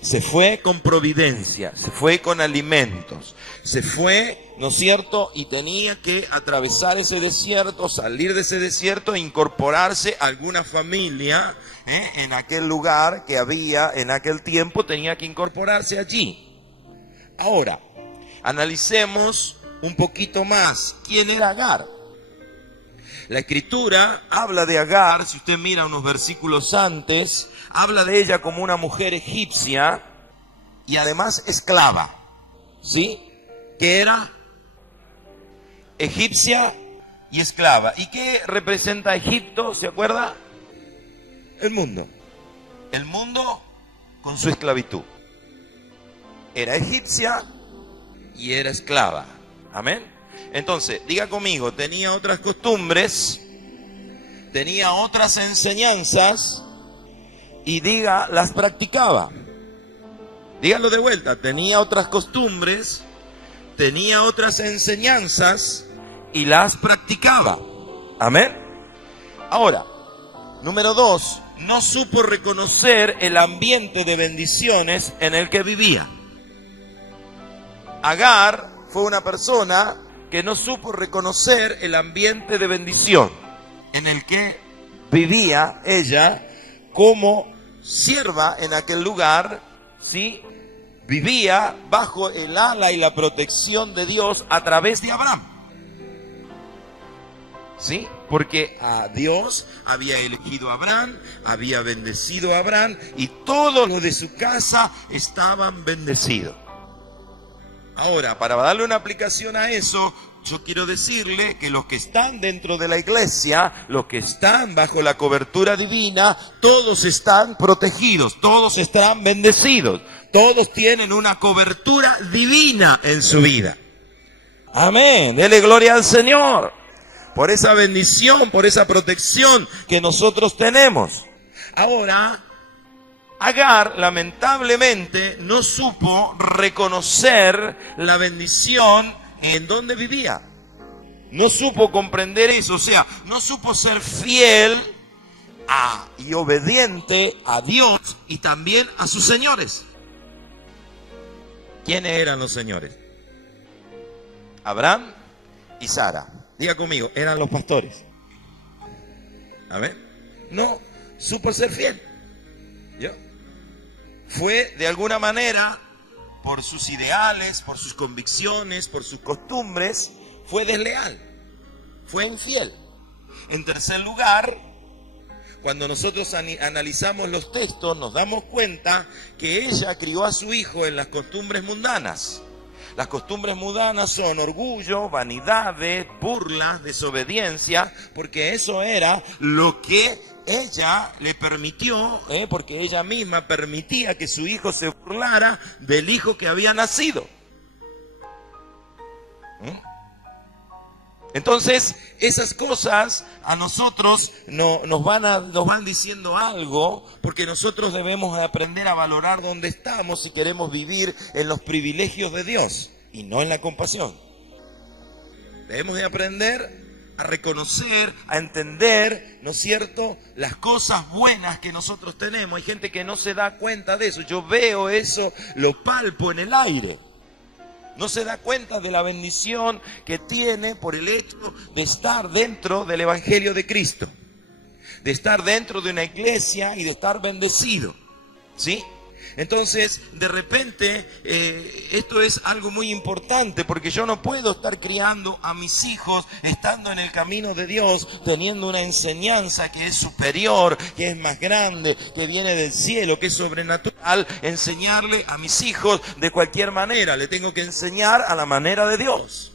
Se fue con providencia, se fue con alimentos, se fue, ¿no es cierto? Y tenía que atravesar ese desierto, salir de ese desierto e incorporarse a alguna familia en aquel lugar que había en aquel tiempo, tenía que incorporarse allí. Ahora, analicemos un poquito más. ¿Quién era Agar? La Escritura habla de Agar, si usted mira unos versículos antes, habla de ella como una mujer egipcia y además esclava, ¿sí? Que era egipcia y esclava. ¿Y qué representa Egipto? ¿Se acuerda? El mundo. El mundo con su esclavitud. Era egipcia y era esclava. Amén. Entonces, diga conmigo, tenía otras costumbres, tenía otras enseñanzas, y diga, las practicaba. Dígalo de vuelta, tenía otras costumbres, tenía otras enseñanzas y las practicaba. Amén. Ahora, número 2, no supo reconocer el ambiente de bendiciones en el que vivía. Agar fue una persona que no supo reconocer el ambiente de bendición en el que vivía ella como sierva en aquel lugar, ¿sí? Vivía bajo el ala y la protección de Dios a través de Abraham. ¿Sí? Porque a Dios había elegido a Abraham, había bendecido a Abraham y todos los de su casa estaban bendecidos. Ahora, para darle una aplicación a eso, yo quiero decirle que los que están dentro de la iglesia, los que están bajo la cobertura divina, todos están protegidos, todos están bendecidos, todos tienen una cobertura divina en su vida. Amén, dele gloria al Señor por esa bendición, por esa protección que nosotros tenemos. Ahora, Agar lamentablemente no supo reconocer la bendición en donde vivía. No supo comprender eso, o sea, no supo ser fiel y obediente a Dios y también a sus señores. ¿Quiénes eran los señores? Abraham y Sara. Diga conmigo, eran los pastores. A ver, no supo ser fiel. ¿Yo? Fue de alguna manera, por sus ideales, por sus convicciones, por sus costumbres, fue desleal, fue infiel. En tercer lugar, cuando nosotros analizamos los textos, nos damos cuenta que ella crió a su hijo en las costumbres mundanas. Las costumbres mundanas son orgullo, vanidades, burlas, desobediencia, porque eso era lo que ella le permitió, porque ella misma permitía que su hijo se burlara del hijo que había nacido. Entonces, esas cosas a nosotros nos van diciendo algo, porque nosotros debemos de aprender a valorar dónde estamos si queremos vivir en los privilegios de Dios y no en la compasión. Debemos de aprender a reconocer, a entender, ¿no es cierto?, las cosas buenas que nosotros tenemos. Hay gente que no se da cuenta de eso. Yo veo eso, lo palpo en el aire. No se da cuenta de la bendición que tiene por el hecho de estar dentro del Evangelio de Cristo, de estar dentro de una iglesia y de estar bendecido, ¿sí? Entonces, de repente, esto es algo muy importante, porque yo no puedo estar criando a mis hijos estando en el camino de Dios, teniendo una enseñanza que es superior, que es más grande, que viene del cielo, que es sobrenatural. Enseñarle a mis hijos de cualquier manera, le tengo que enseñar a la manera de Dios,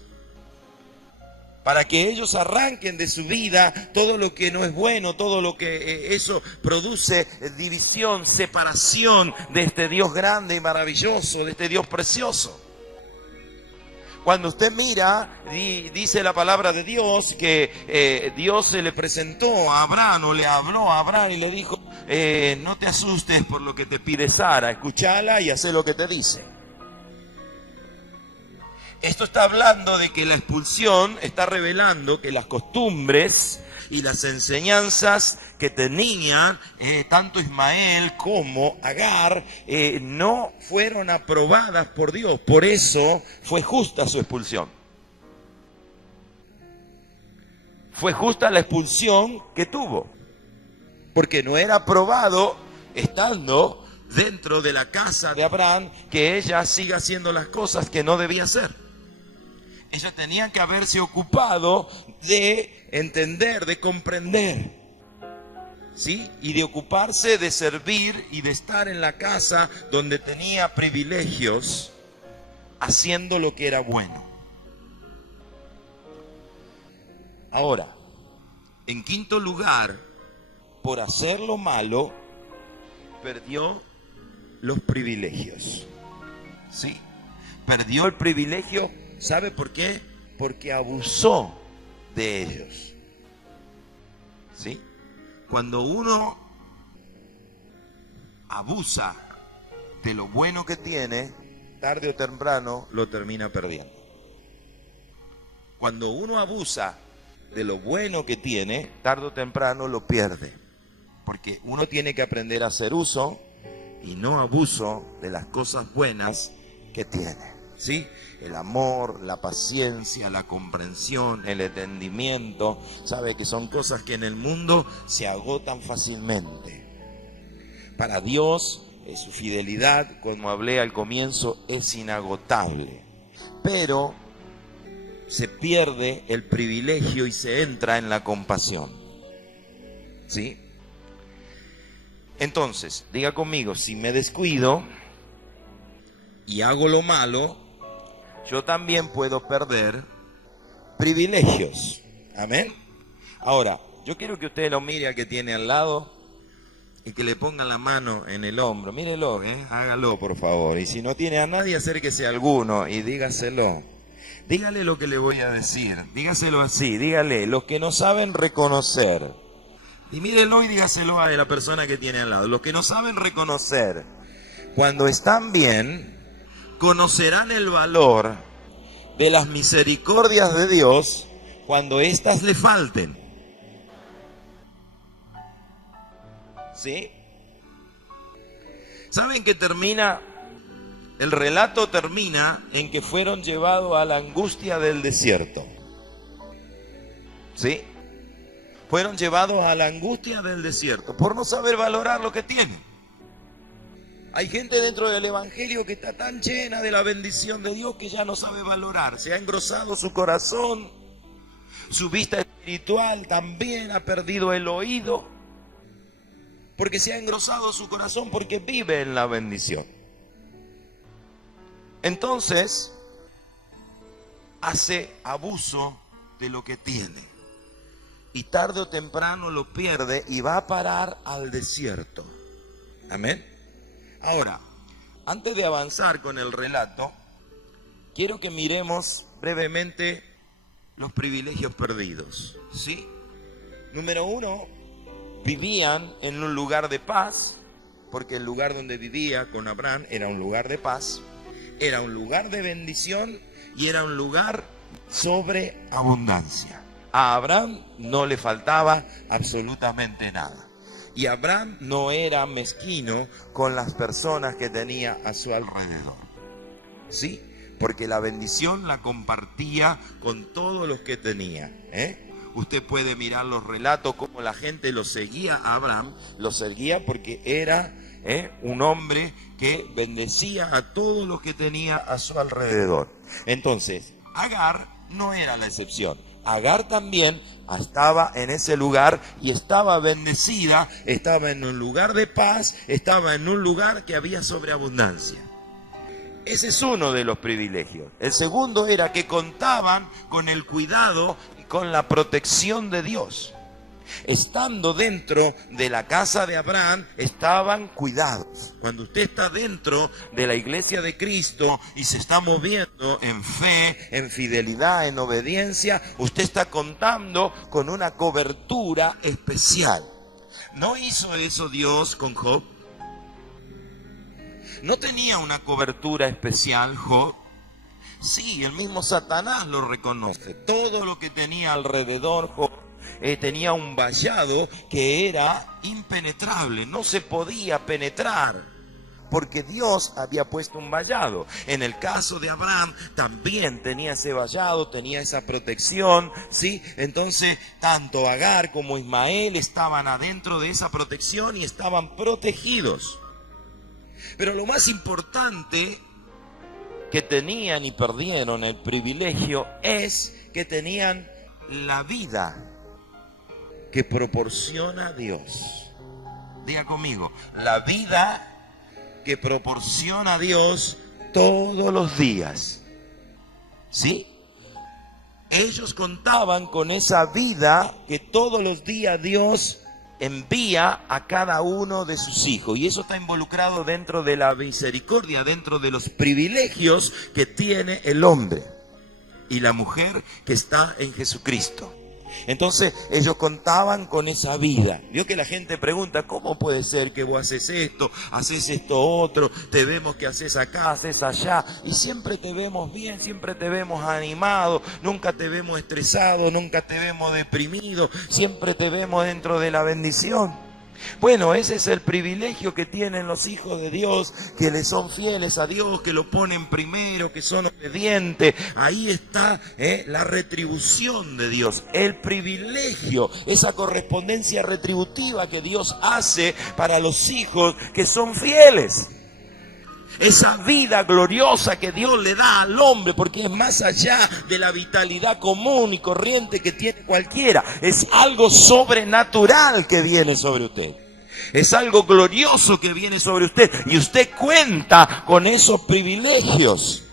para que ellos arranquen de su vida todo lo que no es bueno, todo lo que eso produce división, separación de este Dios grande y maravilloso, de este Dios precioso. Cuando usted mira, dice la palabra de Dios que Dios se le presentó a Abraham, o le habló a Abraham y le dijo, no te asustes por lo que te pide Sara, escúchala y haz lo que te dice. Esto está hablando de que la expulsión está revelando que las costumbres y las enseñanzas que tenían tanto Ismael como Agar no fueron aprobadas por Dios. Por eso fue justa su expulsión. Fue justa la expulsión que tuvo, porque no era aprobado estando dentro de la casa de Abraham que ella siga haciendo las cosas que no debía hacer. Ella tenía que haberse ocupado de entender, de comprender, ¿sí? Y de ocuparse de servir y de estar en la casa donde tenía privilegios, haciendo lo que era bueno. Ahora, en quinto lugar, por hacer lo malo, perdió los privilegios, ¿sí? Perdió el privilegio. ¿Sabe por qué? Porque abusó de ellos, ¿sí? Cuando uno abusa de lo bueno que tiene, tarde o temprano lo termina perdiendo. Cuando uno abusa de lo bueno que tiene, tarde o temprano lo pierde. Porque uno tiene que aprender a hacer uso y no abuso de las cosas buenas que tiene. ¿Sí? El amor, la paciencia, la comprensión, el entendimiento, sabe que son cosas que en el mundo se agotan fácilmente. Para Dios, su fidelidad, como hablé al comienzo, es inagotable. Pero se pierde el privilegio y se entra en la compasión. ¿Sí? Entonces, diga conmigo, si me descuido y hago lo malo, yo también puedo perder privilegios. Amén. Ahora, yo quiero que usted lo mire al que tiene al lado y que le ponga la mano en el hombro. Mírelo, hágalo por favor. Y si no tiene a nadie, acérquese a alguno y dígaselo. Dígale lo que le voy a decir. Dígaselo así, dígale, los que no saben reconocer. Y mírelo y dígaselo a la persona que tiene al lado. Los que no saben reconocer, cuando están bien, conocerán el valor de las misericordias de Dios cuando éstas le falten. ¿Sí? ¿Saben que el relato termina en que fueron llevados a la angustia del desierto? ¿Sí? Fueron llevados a la angustia del desierto por no saber valorar lo que tienen. Hay gente dentro del evangelio que está tan llena de la bendición de Dios que ya no sabe valorar. Se ha engrosado su corazón, su vista espiritual también ha perdido el oído, porque se ha engrosado su corazón, porque vive en la bendición. Entonces, hace abuso de lo que tiene. Y tarde o temprano lo pierde y va a parar al desierto. Amén. Ahora, antes de avanzar con el relato, quiero que miremos brevemente los privilegios perdidos. ¿Sí? Número 1, vivían en un lugar de paz, porque el lugar donde vivía con Abraham era un lugar de paz, era un lugar de bendición y era un lugar sobre abundancia. A Abraham no le faltaba absolutamente nada. Y Abraham no era mezquino con las personas que tenía a su alrededor. ¿Sí? Porque la bendición la compartía con todos los que tenía. Usted puede mirar los relatos, cómo la gente lo seguía a Abraham. Lo seguía porque era un hombre que bendecía a todos los que tenía a su alrededor. Entonces, Agar no era la excepción. Agar también estaba en ese lugar y estaba bendecida, estaba en un lugar de paz, estaba en un lugar que había sobreabundancia. Ese es uno de los privilegios. El segundo era que contaban con el cuidado y con la protección de Dios. Estando dentro de la casa de Abraham, estaban cuidados. Cuando usted está dentro de la iglesia de Cristo y se está moviendo en fe, en fidelidad, en obediencia, usted está contando con una cobertura especial. ¿No hizo eso Dios con Job? ¿No tenía una cobertura especial Job? Sí, el mismo Satanás lo reconoce. Todo lo que tenía alrededor Job tenía un vallado que era impenetrable, no se podía penetrar, porque Dios había puesto un vallado. En el caso de Abraham también tenía ese vallado, tenía esa protección, ¿sí? Entonces, tanto Agar como Ismael estaban adentro de esa protección y estaban protegidos. Pero lo más importante que tenían y perdieron el privilegio es que tenían la vida que proporciona Dios. Diga conmigo, la vida que proporciona Dios todos los días. ¿Sí? Ellos contaban con esa vida que todos los días Dios envía a cada uno de sus hijos. Y eso está involucrado dentro de la misericordia, dentro de los privilegios que tiene el hombre y la mujer que está en Jesucristo. Entonces ellos contaban con esa vida. Vio que la gente pregunta, ¿cómo puede ser que vos haces esto otro? Te vemos que haces acá, haces allá. Y siempre te vemos bien, siempre te vemos animado. Nunca te vemos estresado, nunca te vemos deprimido. Siempre te vemos dentro de la bendición. Bueno, ese es el privilegio que tienen los hijos de Dios, que le son fieles a Dios, que lo ponen primero, que son obedientes. Ahí está la retribución de Dios, el privilegio, esa correspondencia retributiva que Dios hace para los hijos que son fieles. Esa vida gloriosa que Dios le da al hombre, porque es más allá de la vitalidad común y corriente que tiene cualquiera. Es algo sobrenatural que viene sobre usted. Es algo glorioso que viene sobre usted. Y usted cuenta con esos privilegios.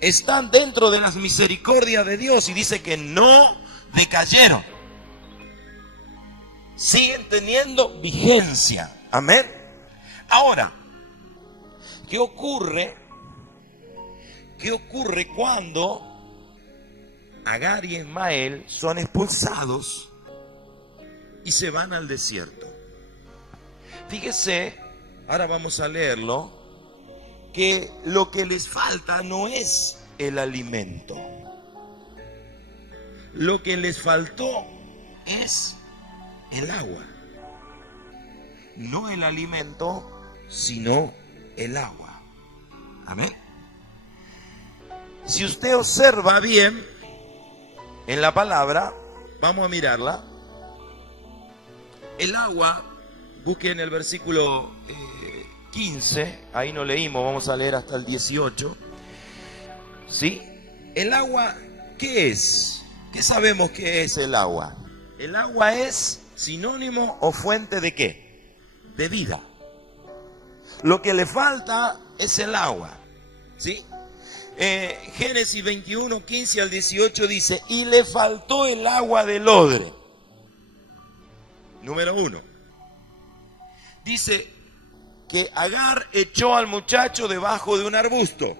Están dentro de las misericordias de Dios y dice que no decayeron. Siguen teniendo vigencia. Amén. Ahora, ¿qué ocurre cuando Agar y Ismael son expulsados y se van al desierto? Fíjese, ahora vamos a leerlo, que lo que les falta no es el alimento. Lo que les faltó es el agua. No el alimento, sino el agua. Amén. Si usted observa bien en la palabra, vamos a mirarla. El agua, busque en el versículo 15, ahí no leímos, vamos a leer hasta el 18. ¿Sí? El agua, ¿qué es? ¿Qué sabemos que es el agua? El agua es sinónimo o fuente ¿de qué? De vida. Lo que le falta es el agua, ¿sí? Génesis 21, 15 al 18 dice, y le faltó el agua del odre. Número 1. Dice que Agar echó al muchacho debajo de un arbusto.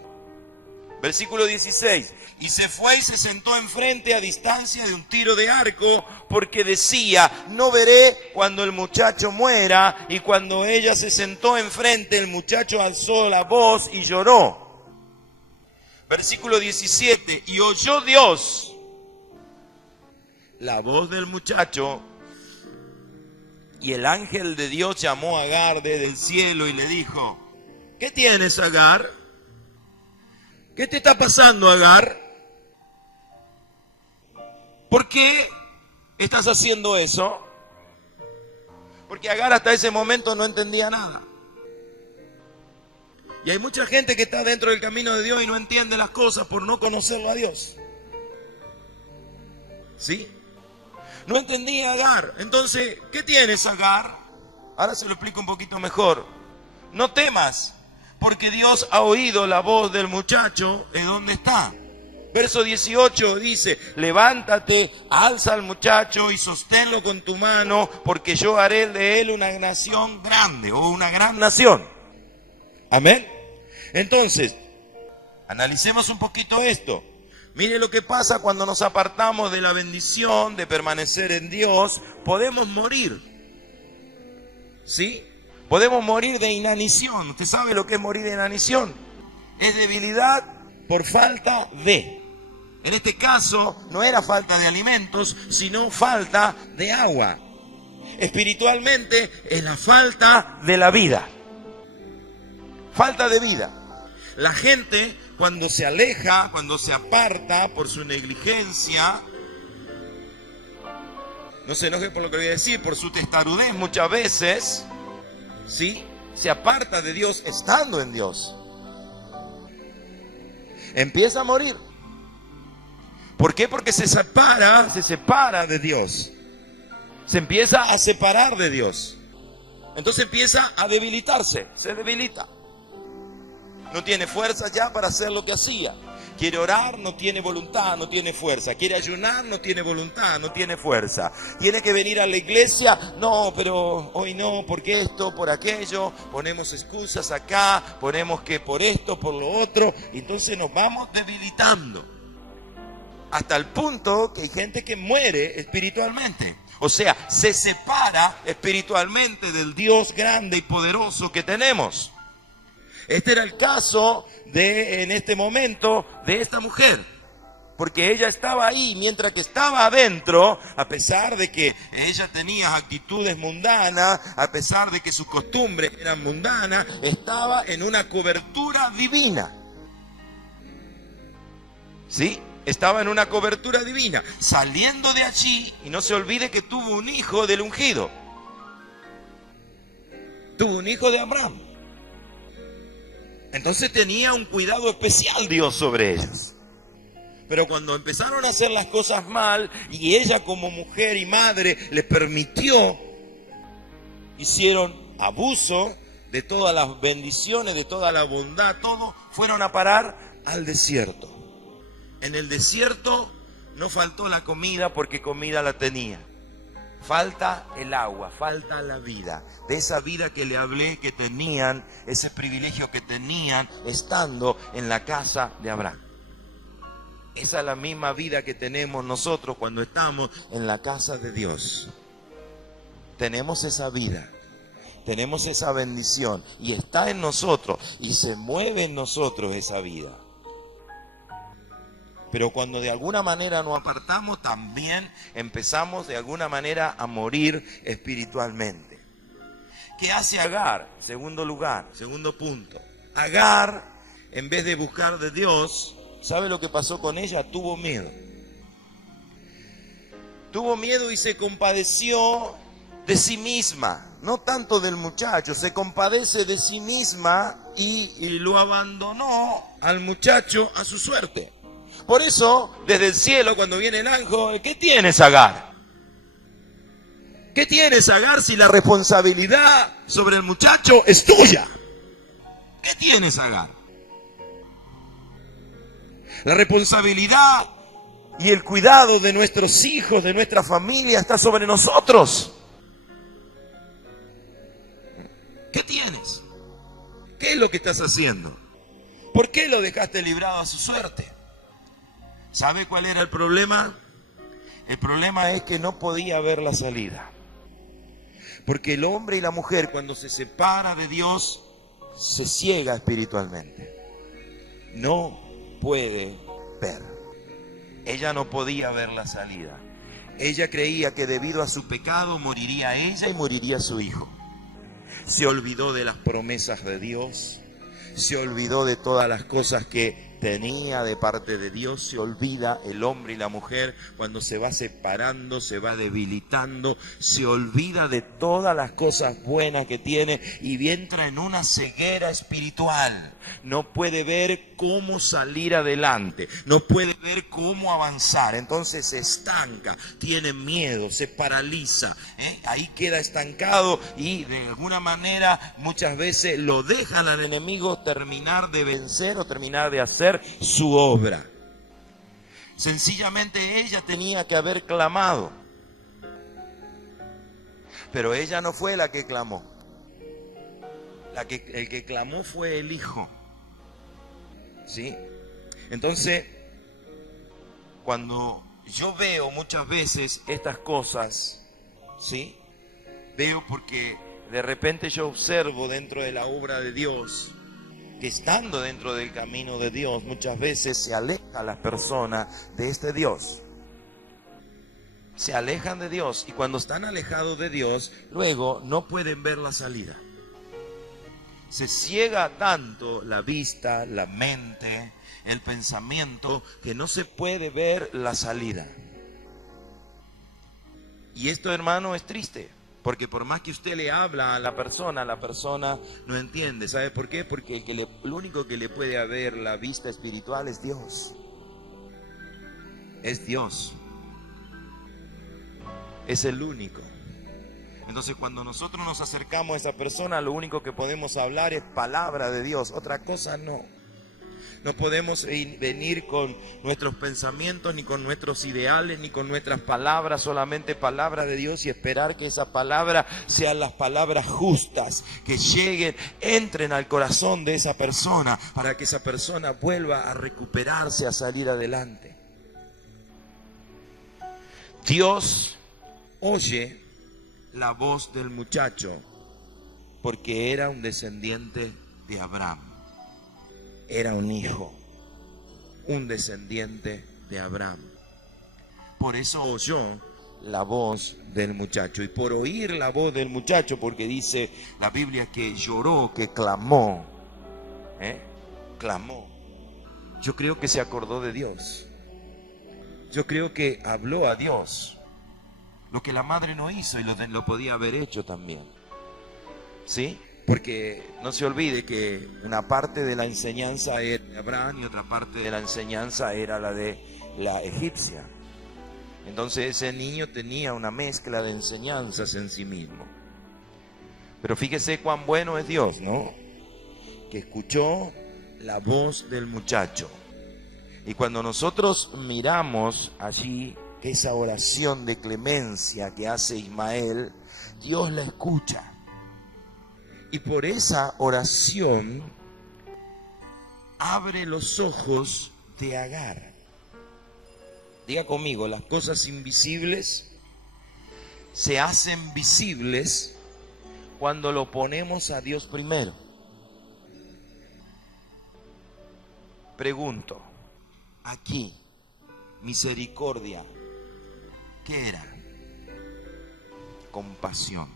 Versículo 16. Y se fue y se sentó enfrente a distancia de un tiro de arco, porque decía, no veré cuando el muchacho muera. Y cuando ella se sentó enfrente, el muchacho alzó la voz y lloró. Versículo 17. Y oyó Dios la voz del muchacho, y el ángel de Dios llamó a Agar desde el cielo y le dijo, ¿qué tienes, Agar? ¿Qué te está pasando, Agar? ¿Por qué estás haciendo eso? Porque Agar hasta ese momento no entendía nada. Y hay mucha gente que está dentro del camino de Dios y no entiende las cosas por no conocerlo a Dios. ¿Sí? No entendía Agar. Entonces, ¿qué tienes, Agar? Ahora se lo explico un poquito mejor. No temas, porque Dios ha oído la voz del muchacho en donde está. Verso 18 dice, levántate, alza al muchacho y sosténlo con tu mano, porque yo haré de él una nación grande o una gran nación. Amén. Entonces, analicemos un poquito esto. Mire lo que pasa cuando nos apartamos de la bendición de permanecer en Dios. Podemos morir. ¿Sí? Podemos morir de inanición. ¿Usted sabe lo que es morir de inanición? Es debilidad por falta de. En este caso, no era falta de alimentos, sino falta de agua. Espiritualmente, es la falta de la vida. Falta de vida. La gente, cuando se aleja, cuando se aparta por su negligencia, no se enoje por lo que voy a decir, por su testarudez muchas veces, ¿sí? Se aparta de Dios estando en Dios. Empieza a morir. ¿Por qué? Porque se separa de Dios. Se empieza a separar de Dios. Entonces empieza a debilitarse, se debilita. No tiene fuerza ya para hacer lo que hacía. Quiere orar, no tiene voluntad, no tiene fuerza. Quiere ayunar, no tiene voluntad, no tiene fuerza. Tiene que venir a la iglesia, no, pero hoy no, porque esto, por aquello. Ponemos excusas acá, ponemos que por esto, por lo otro. Entonces nos vamos debilitando. hasta el punto que hay gente que muere espiritualmente. O sea, se separa espiritualmente del Dios grande y poderoso que tenemos. Este era el caso en este momento, de esta mujer. Porque ella estaba ahí, mientras que estaba adentro, a pesar de que ella tenía actitudes mundanas, a pesar de que sus costumbres eran mundanas, estaba en una cobertura divina. ¿Sí? Estaba en una cobertura divina. Saliendo de allí, y no se olvide que tuvo un hijo del ungido. Tuvo un hijo de Abraham. Entonces tenía un cuidado especial Dios sobre ellas. Pero cuando empezaron a hacer las cosas mal y ella como mujer y madre le permitió, hicieron abuso de todas las bendiciones, de toda la bondad, todo, fueron a parar al desierto. En el desierto no faltó la comida porque comida la tenía. Falta el agua, falta la vida. De esa vida que le hablé que tenían, ese privilegio que tenían estando en la casa de Abraham. Esa es la misma vida que tenemos nosotros cuando estamos en la casa de Dios. Tenemos esa vida, tenemos esa bendición y está en nosotros y se mueve en nosotros esa vida. Pero cuando de alguna manera nos apartamos, también empezamos de alguna manera a morir espiritualmente. ¿Qué hace Agar? Segundo lugar, segundo punto. Agar, en vez de buscar de Dios, ¿sabe lo que pasó con ella? Tuvo miedo. Tuvo miedo y se compadeció de sí misma. No tanto del muchacho, se compadece de sí misma y lo abandonó al muchacho a su suerte. Por eso, desde el cielo, cuando viene el ángel, ¿qué tienes, Agar? ¿Qué tienes, Agar, si la responsabilidad sobre el muchacho es tuya? ¿Qué tienes, Agar? La responsabilidad y el cuidado de nuestros hijos, de nuestra familia, está sobre nosotros. ¿Qué tienes? ¿Qué es lo que estás haciendo? ¿Por qué lo dejaste librado a su suerte? ¿Sabe cuál era el problema? El problema es que no podía ver la salida. Porque el hombre y la mujer, cuando se separa de Dios, se ciega espiritualmente. No puede ver. Ella no podía ver la salida. Ella creía que debido a su pecado moriría ella y moriría su hijo. Se olvidó de las promesas de Dios. Se olvidó de todas las cosas que tenía de parte de Dios. Se olvida el hombre y la mujer cuando se va separando, se va debilitando, se olvida de todas las cosas buenas que tiene y entra en una ceguera espiritual. No puede ver cómo salir adelante, no puede ver cómo avanzar, entonces se estanca, tiene miedo, se paraliza, ahí queda estancado y de alguna manera muchas veces lo dejan al enemigo terminar de vencer o terminar de hacer su obra. Sencillamente ella tenía que haber clamado, pero ella no fue la que clamó. El que clamó fue el hijo. ¿Sí? Entonces, cuando yo veo muchas veces estas cosas, ¿sí? Veo porque de repente yo observo dentro de la obra de Dios que estando dentro del camino de Dios muchas veces se aleja las personas de este Dios. Se alejan de Dios y cuando están alejados de Dios, luego no pueden ver la salida. Se ciega tanto la vista, la mente, el pensamiento, que no se puede ver la salida. Y esto, hermano, es triste. Porque por más que usted le habla a la persona no entiende. ¿Sabe por qué? Porque el único que le puede haber la vista espiritual es Dios. Es Dios. Es el único. Entonces cuando nosotros nos acercamos a esa persona, lo único que podemos hablar es palabra de Dios. Otra cosa no. No podemos venir con nuestros pensamientos, ni con nuestros ideales, ni con nuestras palabras, solamente palabra de Dios y esperar que esa palabra sean las palabras justas, que lleguen, entren al corazón de esa persona, para que esa persona vuelva a recuperarse, a salir adelante. Dios oye la voz del muchacho porque era un descendiente de Abraham. Era un hijo, un descendiente de Abraham. Por eso oyó la voz del muchacho. Y por oír la voz del muchacho, porque dice la Biblia que lloró, que clamó, clamó. Yo creo que se acordó de Dios. Yo creo que habló a Dios. Lo que la madre no hizo y lo podía haber hecho también. ¿Sí? Porque no se olvide que una parte de la enseñanza era de Abraham y otra parte de la enseñanza era la de la egipcia. Entonces ese niño tenía una mezcla de enseñanzas en sí mismo. Pero fíjese cuán bueno es Dios, ¿no? Que escuchó la voz del muchacho. Y cuando nosotros miramos allí esa oración de clemencia que hace Ismael, Dios la escucha. Y por esa oración abre los ojos de Agar. Diga conmigo, las cosas invisibles se hacen visibles cuando lo ponemos a Dios primero. Pregunto, aquí, misericordia, ¿qué era? Compasión.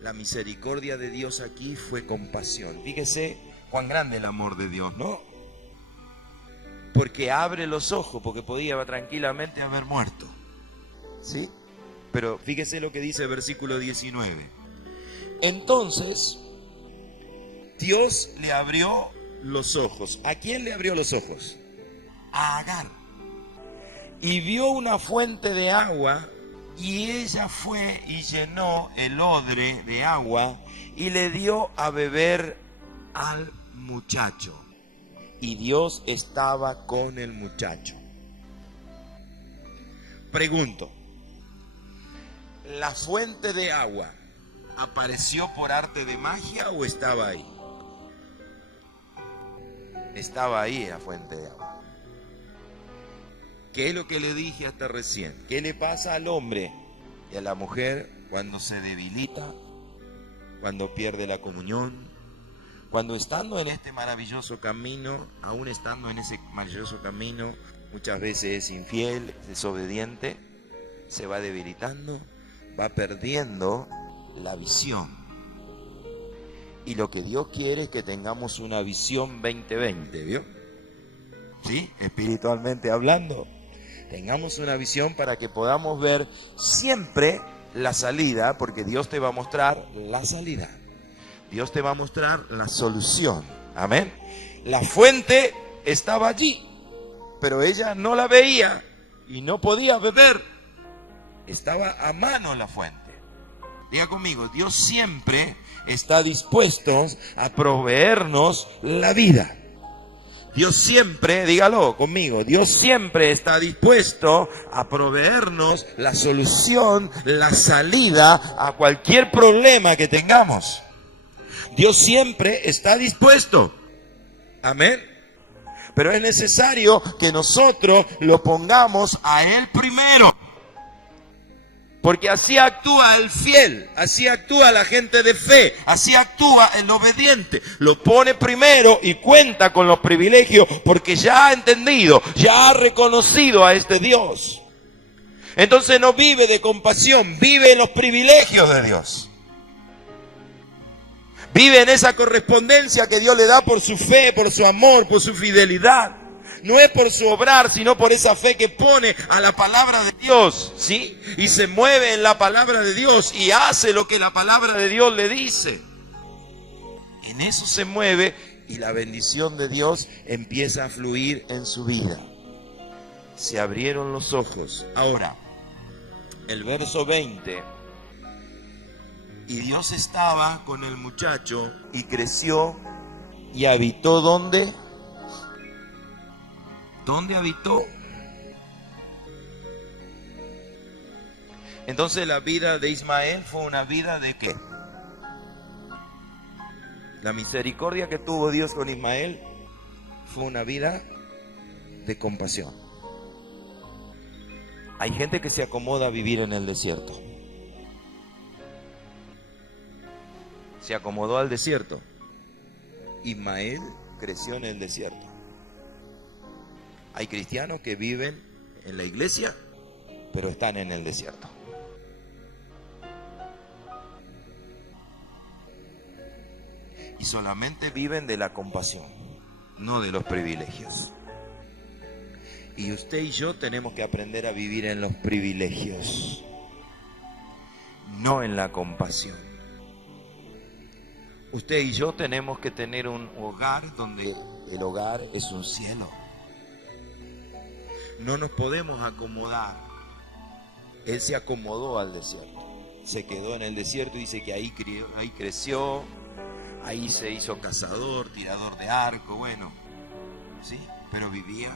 La misericordia de Dios aquí fue compasión. Fíjese cuán grande el amor de Dios, ¿no? Porque abre los ojos, porque podía tranquilamente haber muerto. ¿Sí? Pero fíjese lo que dice el versículo 19. Entonces, Dios le abrió los ojos. ¿A quién le abrió los ojos? A Agar. Y vio una fuente de agua, y ella fue y llenó el odre de agua y le dio a beber al muchacho. Y Dios estaba con el muchacho. Pregunto, ¿la fuente de agua apareció por arte de magia o estaba ahí? Estaba ahí la fuente de agua. ¿Qué es lo que le dije hasta recién? ¿Qué le pasa al hombre y a la mujer cuando se debilita, cuando pierde la comunión, cuando estando en este maravilloso camino, aún estando en ese maravilloso camino, muchas veces es infiel, desobediente, se va debilitando, va perdiendo la visión? Y lo que Dios quiere es que tengamos una visión 2020, ¿vio? ¿Sí? Espiritualmente hablando. Tengamos una visión para que podamos ver siempre la salida, porque Dios te va a mostrar la salida. Dios te va a mostrar la solución. Amén. La fuente estaba allí, pero ella no la veía y no podía beber. Estaba a mano la fuente. Diga conmigo, Dios siempre está dispuesto a proveernos la vida. Dios siempre, dígalo conmigo, Dios siempre está dispuesto a proveernos la solución, la salida a cualquier problema que tengamos. Dios siempre está dispuesto. Amén. Pero es necesario que nosotros lo pongamos a Él primero. Porque así actúa el fiel, así actúa la gente de fe, así actúa el obediente. Lo pone primero y cuenta con los privilegios porque ya ha entendido, ya ha reconocido a este Dios. Entonces no vive de compasión, vive en los privilegios de Dios. Vive en esa correspondencia que Dios le da por su fe, por su amor, por su fidelidad. No es por su obrar, sino por esa fe que pone a la palabra de Dios, ¿sí? Y se mueve en la palabra de Dios y hace lo que la palabra de Dios le dice. En eso se mueve y la bendición de Dios empieza a fluir en su vida. Se abrieron los ojos. Ahora, el verso 20. Y Dios estaba con el muchacho y creció y habitó ¿dónde? ¿Dónde habitó? Entonces la vida de Ismael fue una vida de ¿qué? La misericordia que tuvo Dios con Ismael fue una vida de compasión. Hay gente que se acomoda a vivir en el desierto. Se acomodó al desierto. Ismael creció en el desierto. Hay cristianos que viven en la iglesia, pero están en el desierto. Y solamente viven de la compasión, no de los privilegios. Y usted y yo tenemos que aprender a vivir en los privilegios, no en la compasión. Usted y yo tenemos que tener un hogar donde el hogar es un cielo. No nos podemos acomodar. Él se acomodó al desierto. Se quedó en el desierto y dice que ahí creció, ahí se hizo cazador, tirador de arco, bueno, ¿sí? Pero vivía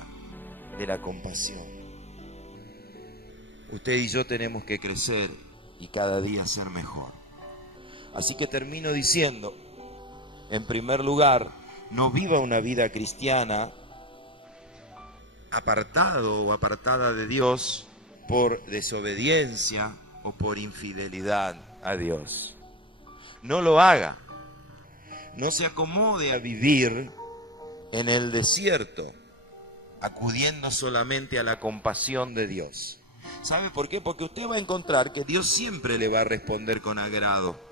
de la compasión. Usted y yo tenemos que crecer y cada día ser mejor. Así que termino diciendo, en primer lugar, no viva una vida cristiana apartado o apartada de Dios por desobediencia o por infidelidad a Dios. No lo haga. No se acomode a vivir en el desierto, acudiendo solamente a la compasión de Dios. ¿Sabe por qué? Porque usted va a encontrar que Dios siempre le va a responder con agrado.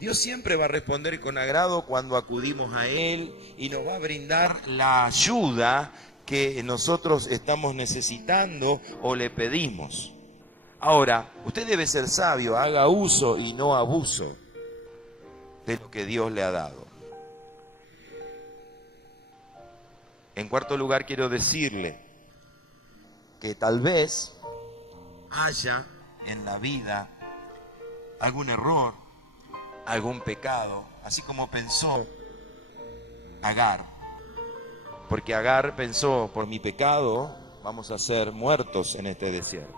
Dios siempre va a responder con agrado cuando acudimos a Él y nos va a brindar la ayuda que nosotros estamos necesitando o le pedimos. Ahora, usted debe ser sabio, haga uso y no abuso de lo que Dios le ha dado. En cuarto lugar, quiero decirle que tal vez haya en la vida algún error, algún pecado, así como pensó Agar. Porque Agar pensó, por mi pecado vamos a ser muertos en este desierto.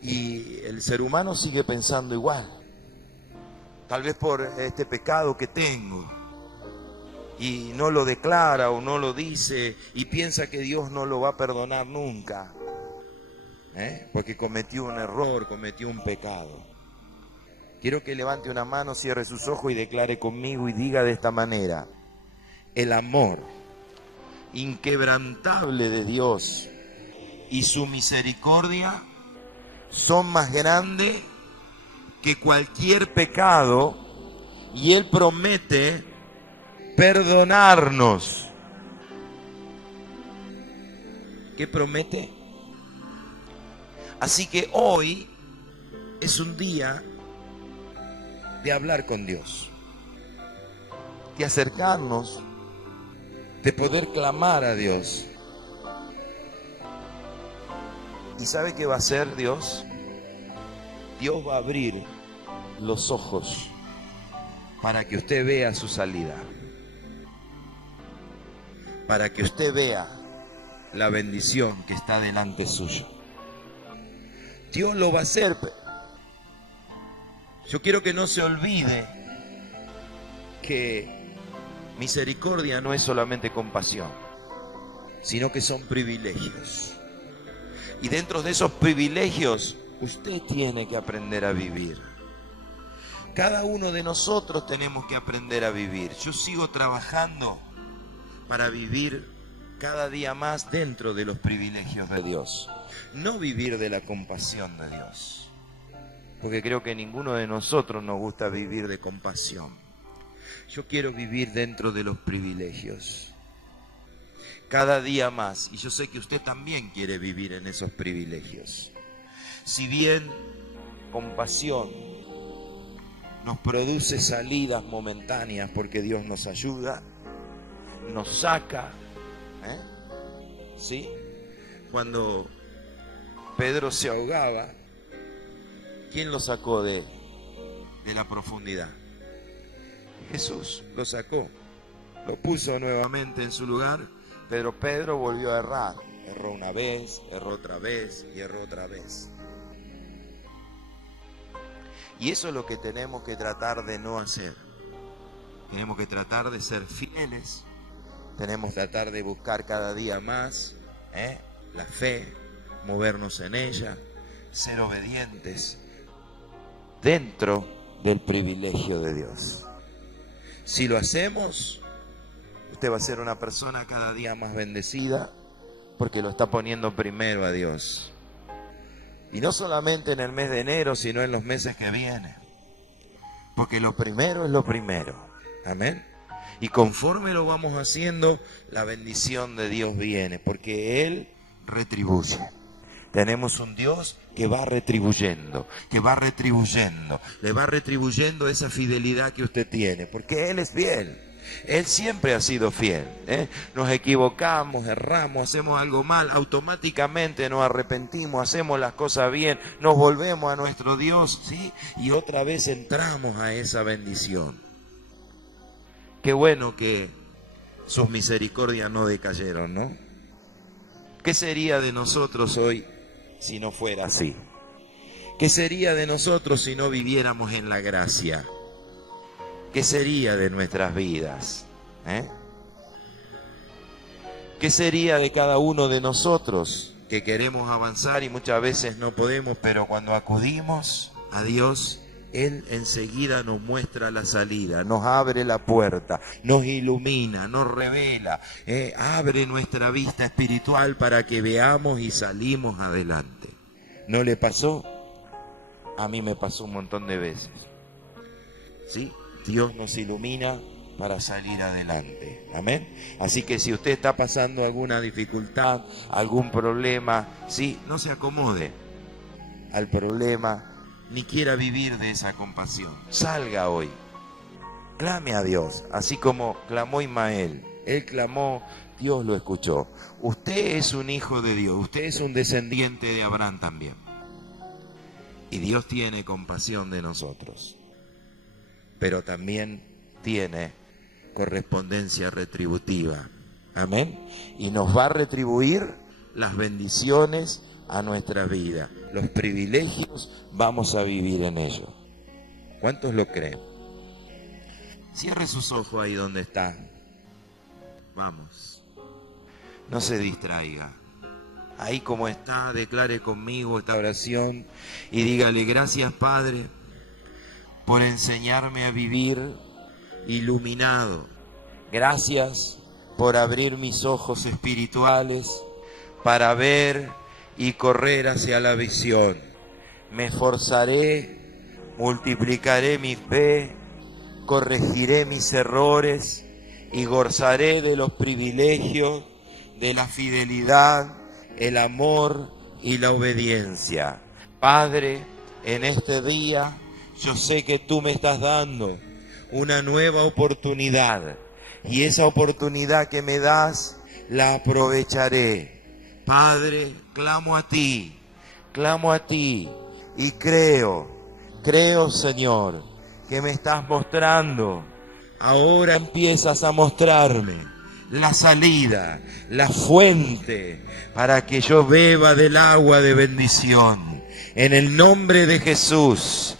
Y el ser humano sigue pensando igual. Tal vez por este pecado que tengo. Y no lo declara o no lo dice y piensa que Dios no lo va a perdonar nunca. Porque cometió un error, cometió un pecado. Quiero que levante una mano, cierre sus ojos y declare conmigo y diga de esta manera: el amor inquebrantable de Dios y su misericordia son más grandes que cualquier pecado, y Él promete perdonarnos. ¿Qué promete? Así que hoy es un día de hablar con Dios, de acercarnos, de poder clamar a Dios. ¿Y sabe qué va a hacer Dios? Dios va a abrir los ojos para que usted vea su salida, para que usted vea la bendición que está delante suyo. Dios lo va a hacer. Yo quiero que no se olvide que misericordia no es solamente compasión, sino que son privilegios. Y dentro de esos privilegios, usted tiene que aprender a vivir. Cada uno de nosotros tenemos que aprender a vivir. Yo sigo trabajando para vivir cada día más dentro de los privilegios de Dios. No vivir de la compasión de Dios. Porque creo que ninguno de nosotros nos gusta vivir de compasión. Yo quiero vivir dentro de los privilegios. Cada día más. Y yo sé que usted también quiere vivir en esos privilegios. Si bien compasión nos produce salidas momentáneas porque Dios nos ayuda, nos saca, ¿sí? Cuando Pedro se ahogaba, ¿quién lo sacó de la profundidad? Jesús lo sacó, lo puso nuevamente en su lugar, pero Pedro volvió a errar. Erró una vez, erró otra vez y erró otra vez. Y eso es lo que tenemos que tratar de no hacer. Tenemos que tratar de ser fieles. Tenemos que tratar de buscar cada día más la fe, movernos en ella, ser obedientes dentro del privilegio de Dios. Si lo hacemos, usted va a ser una persona cada día más bendecida porque lo está poniendo primero a Dios. Y no solamente en el mes de enero, sino en los meses que vienen. Porque lo primero es lo primero. Amén. Y conforme lo vamos haciendo, la bendición de Dios viene, porque Él retribuye. Tenemos un Dios que va retribuyendo, le va retribuyendo esa fidelidad que usted tiene, porque Él es fiel. Él siempre ha sido fiel, Nos equivocamos, erramos, hacemos algo mal, automáticamente nos arrepentimos, hacemos las cosas bien, nos volvemos a nuestro Dios, ¿sí? Y otra vez entramos a esa bendición. Qué bueno que sus misericordias no decayeron, ¿no? ¿Qué sería de nosotros hoy si no fuera así? ¿Qué sería de nosotros si no viviéramos en la gracia? ¿Qué sería de nuestras vidas? ¿Qué sería de cada uno de nosotros que queremos avanzar y muchas veces no podemos, pero cuando acudimos a Dios, Él enseguida nos muestra la salida, nos abre la puerta, nos ilumina, nos revela, abre nuestra vista espiritual para que veamos y salimos adelante? ¿No le pasó? A mí me pasó un montón de veces. ¿Sí? Dios nos ilumina para salir adelante. Amén. Así que si usted está pasando alguna dificultad, algún problema, sí, no se acomode al problema, ni quiera vivir de esa compasión. Salga hoy, clame a Dios, así como clamó Ismael. Él clamó, Dios lo escuchó. Usted es un hijo de Dios, usted es un descendiente de Abraham también. Y Dios tiene compasión de nosotros, pero también tiene correspondencia retributiva. Amén. Y nos va a retribuir las bendiciones a nuestra vida. Los privilegios vamos a vivir en ellos. ¿Cuántos lo creen? Cierre sus ojos ahí donde está. Vamos. No se distraiga. Ahí como está, declare conmigo esta oración y dígale: gracias, Padre, por enseñarme a vivir iluminado. Gracias por abrir mis ojos espirituales para ver y correr hacia la visión. Me esforzaré, multiplicaré mi fe, corregiré mis errores y gozaré de los privilegios de la fidelidad, el amor y la obediencia. Padre, en este día yo sé que tú me estás dando una nueva oportunidad y esa oportunidad que me das la aprovecharé. Padre, clamo a ti y creo, Señor, que me estás mostrando. Ahora empiezas a mostrarme la salida, la fuente, para que yo beba del agua de bendición. En el nombre de Jesús,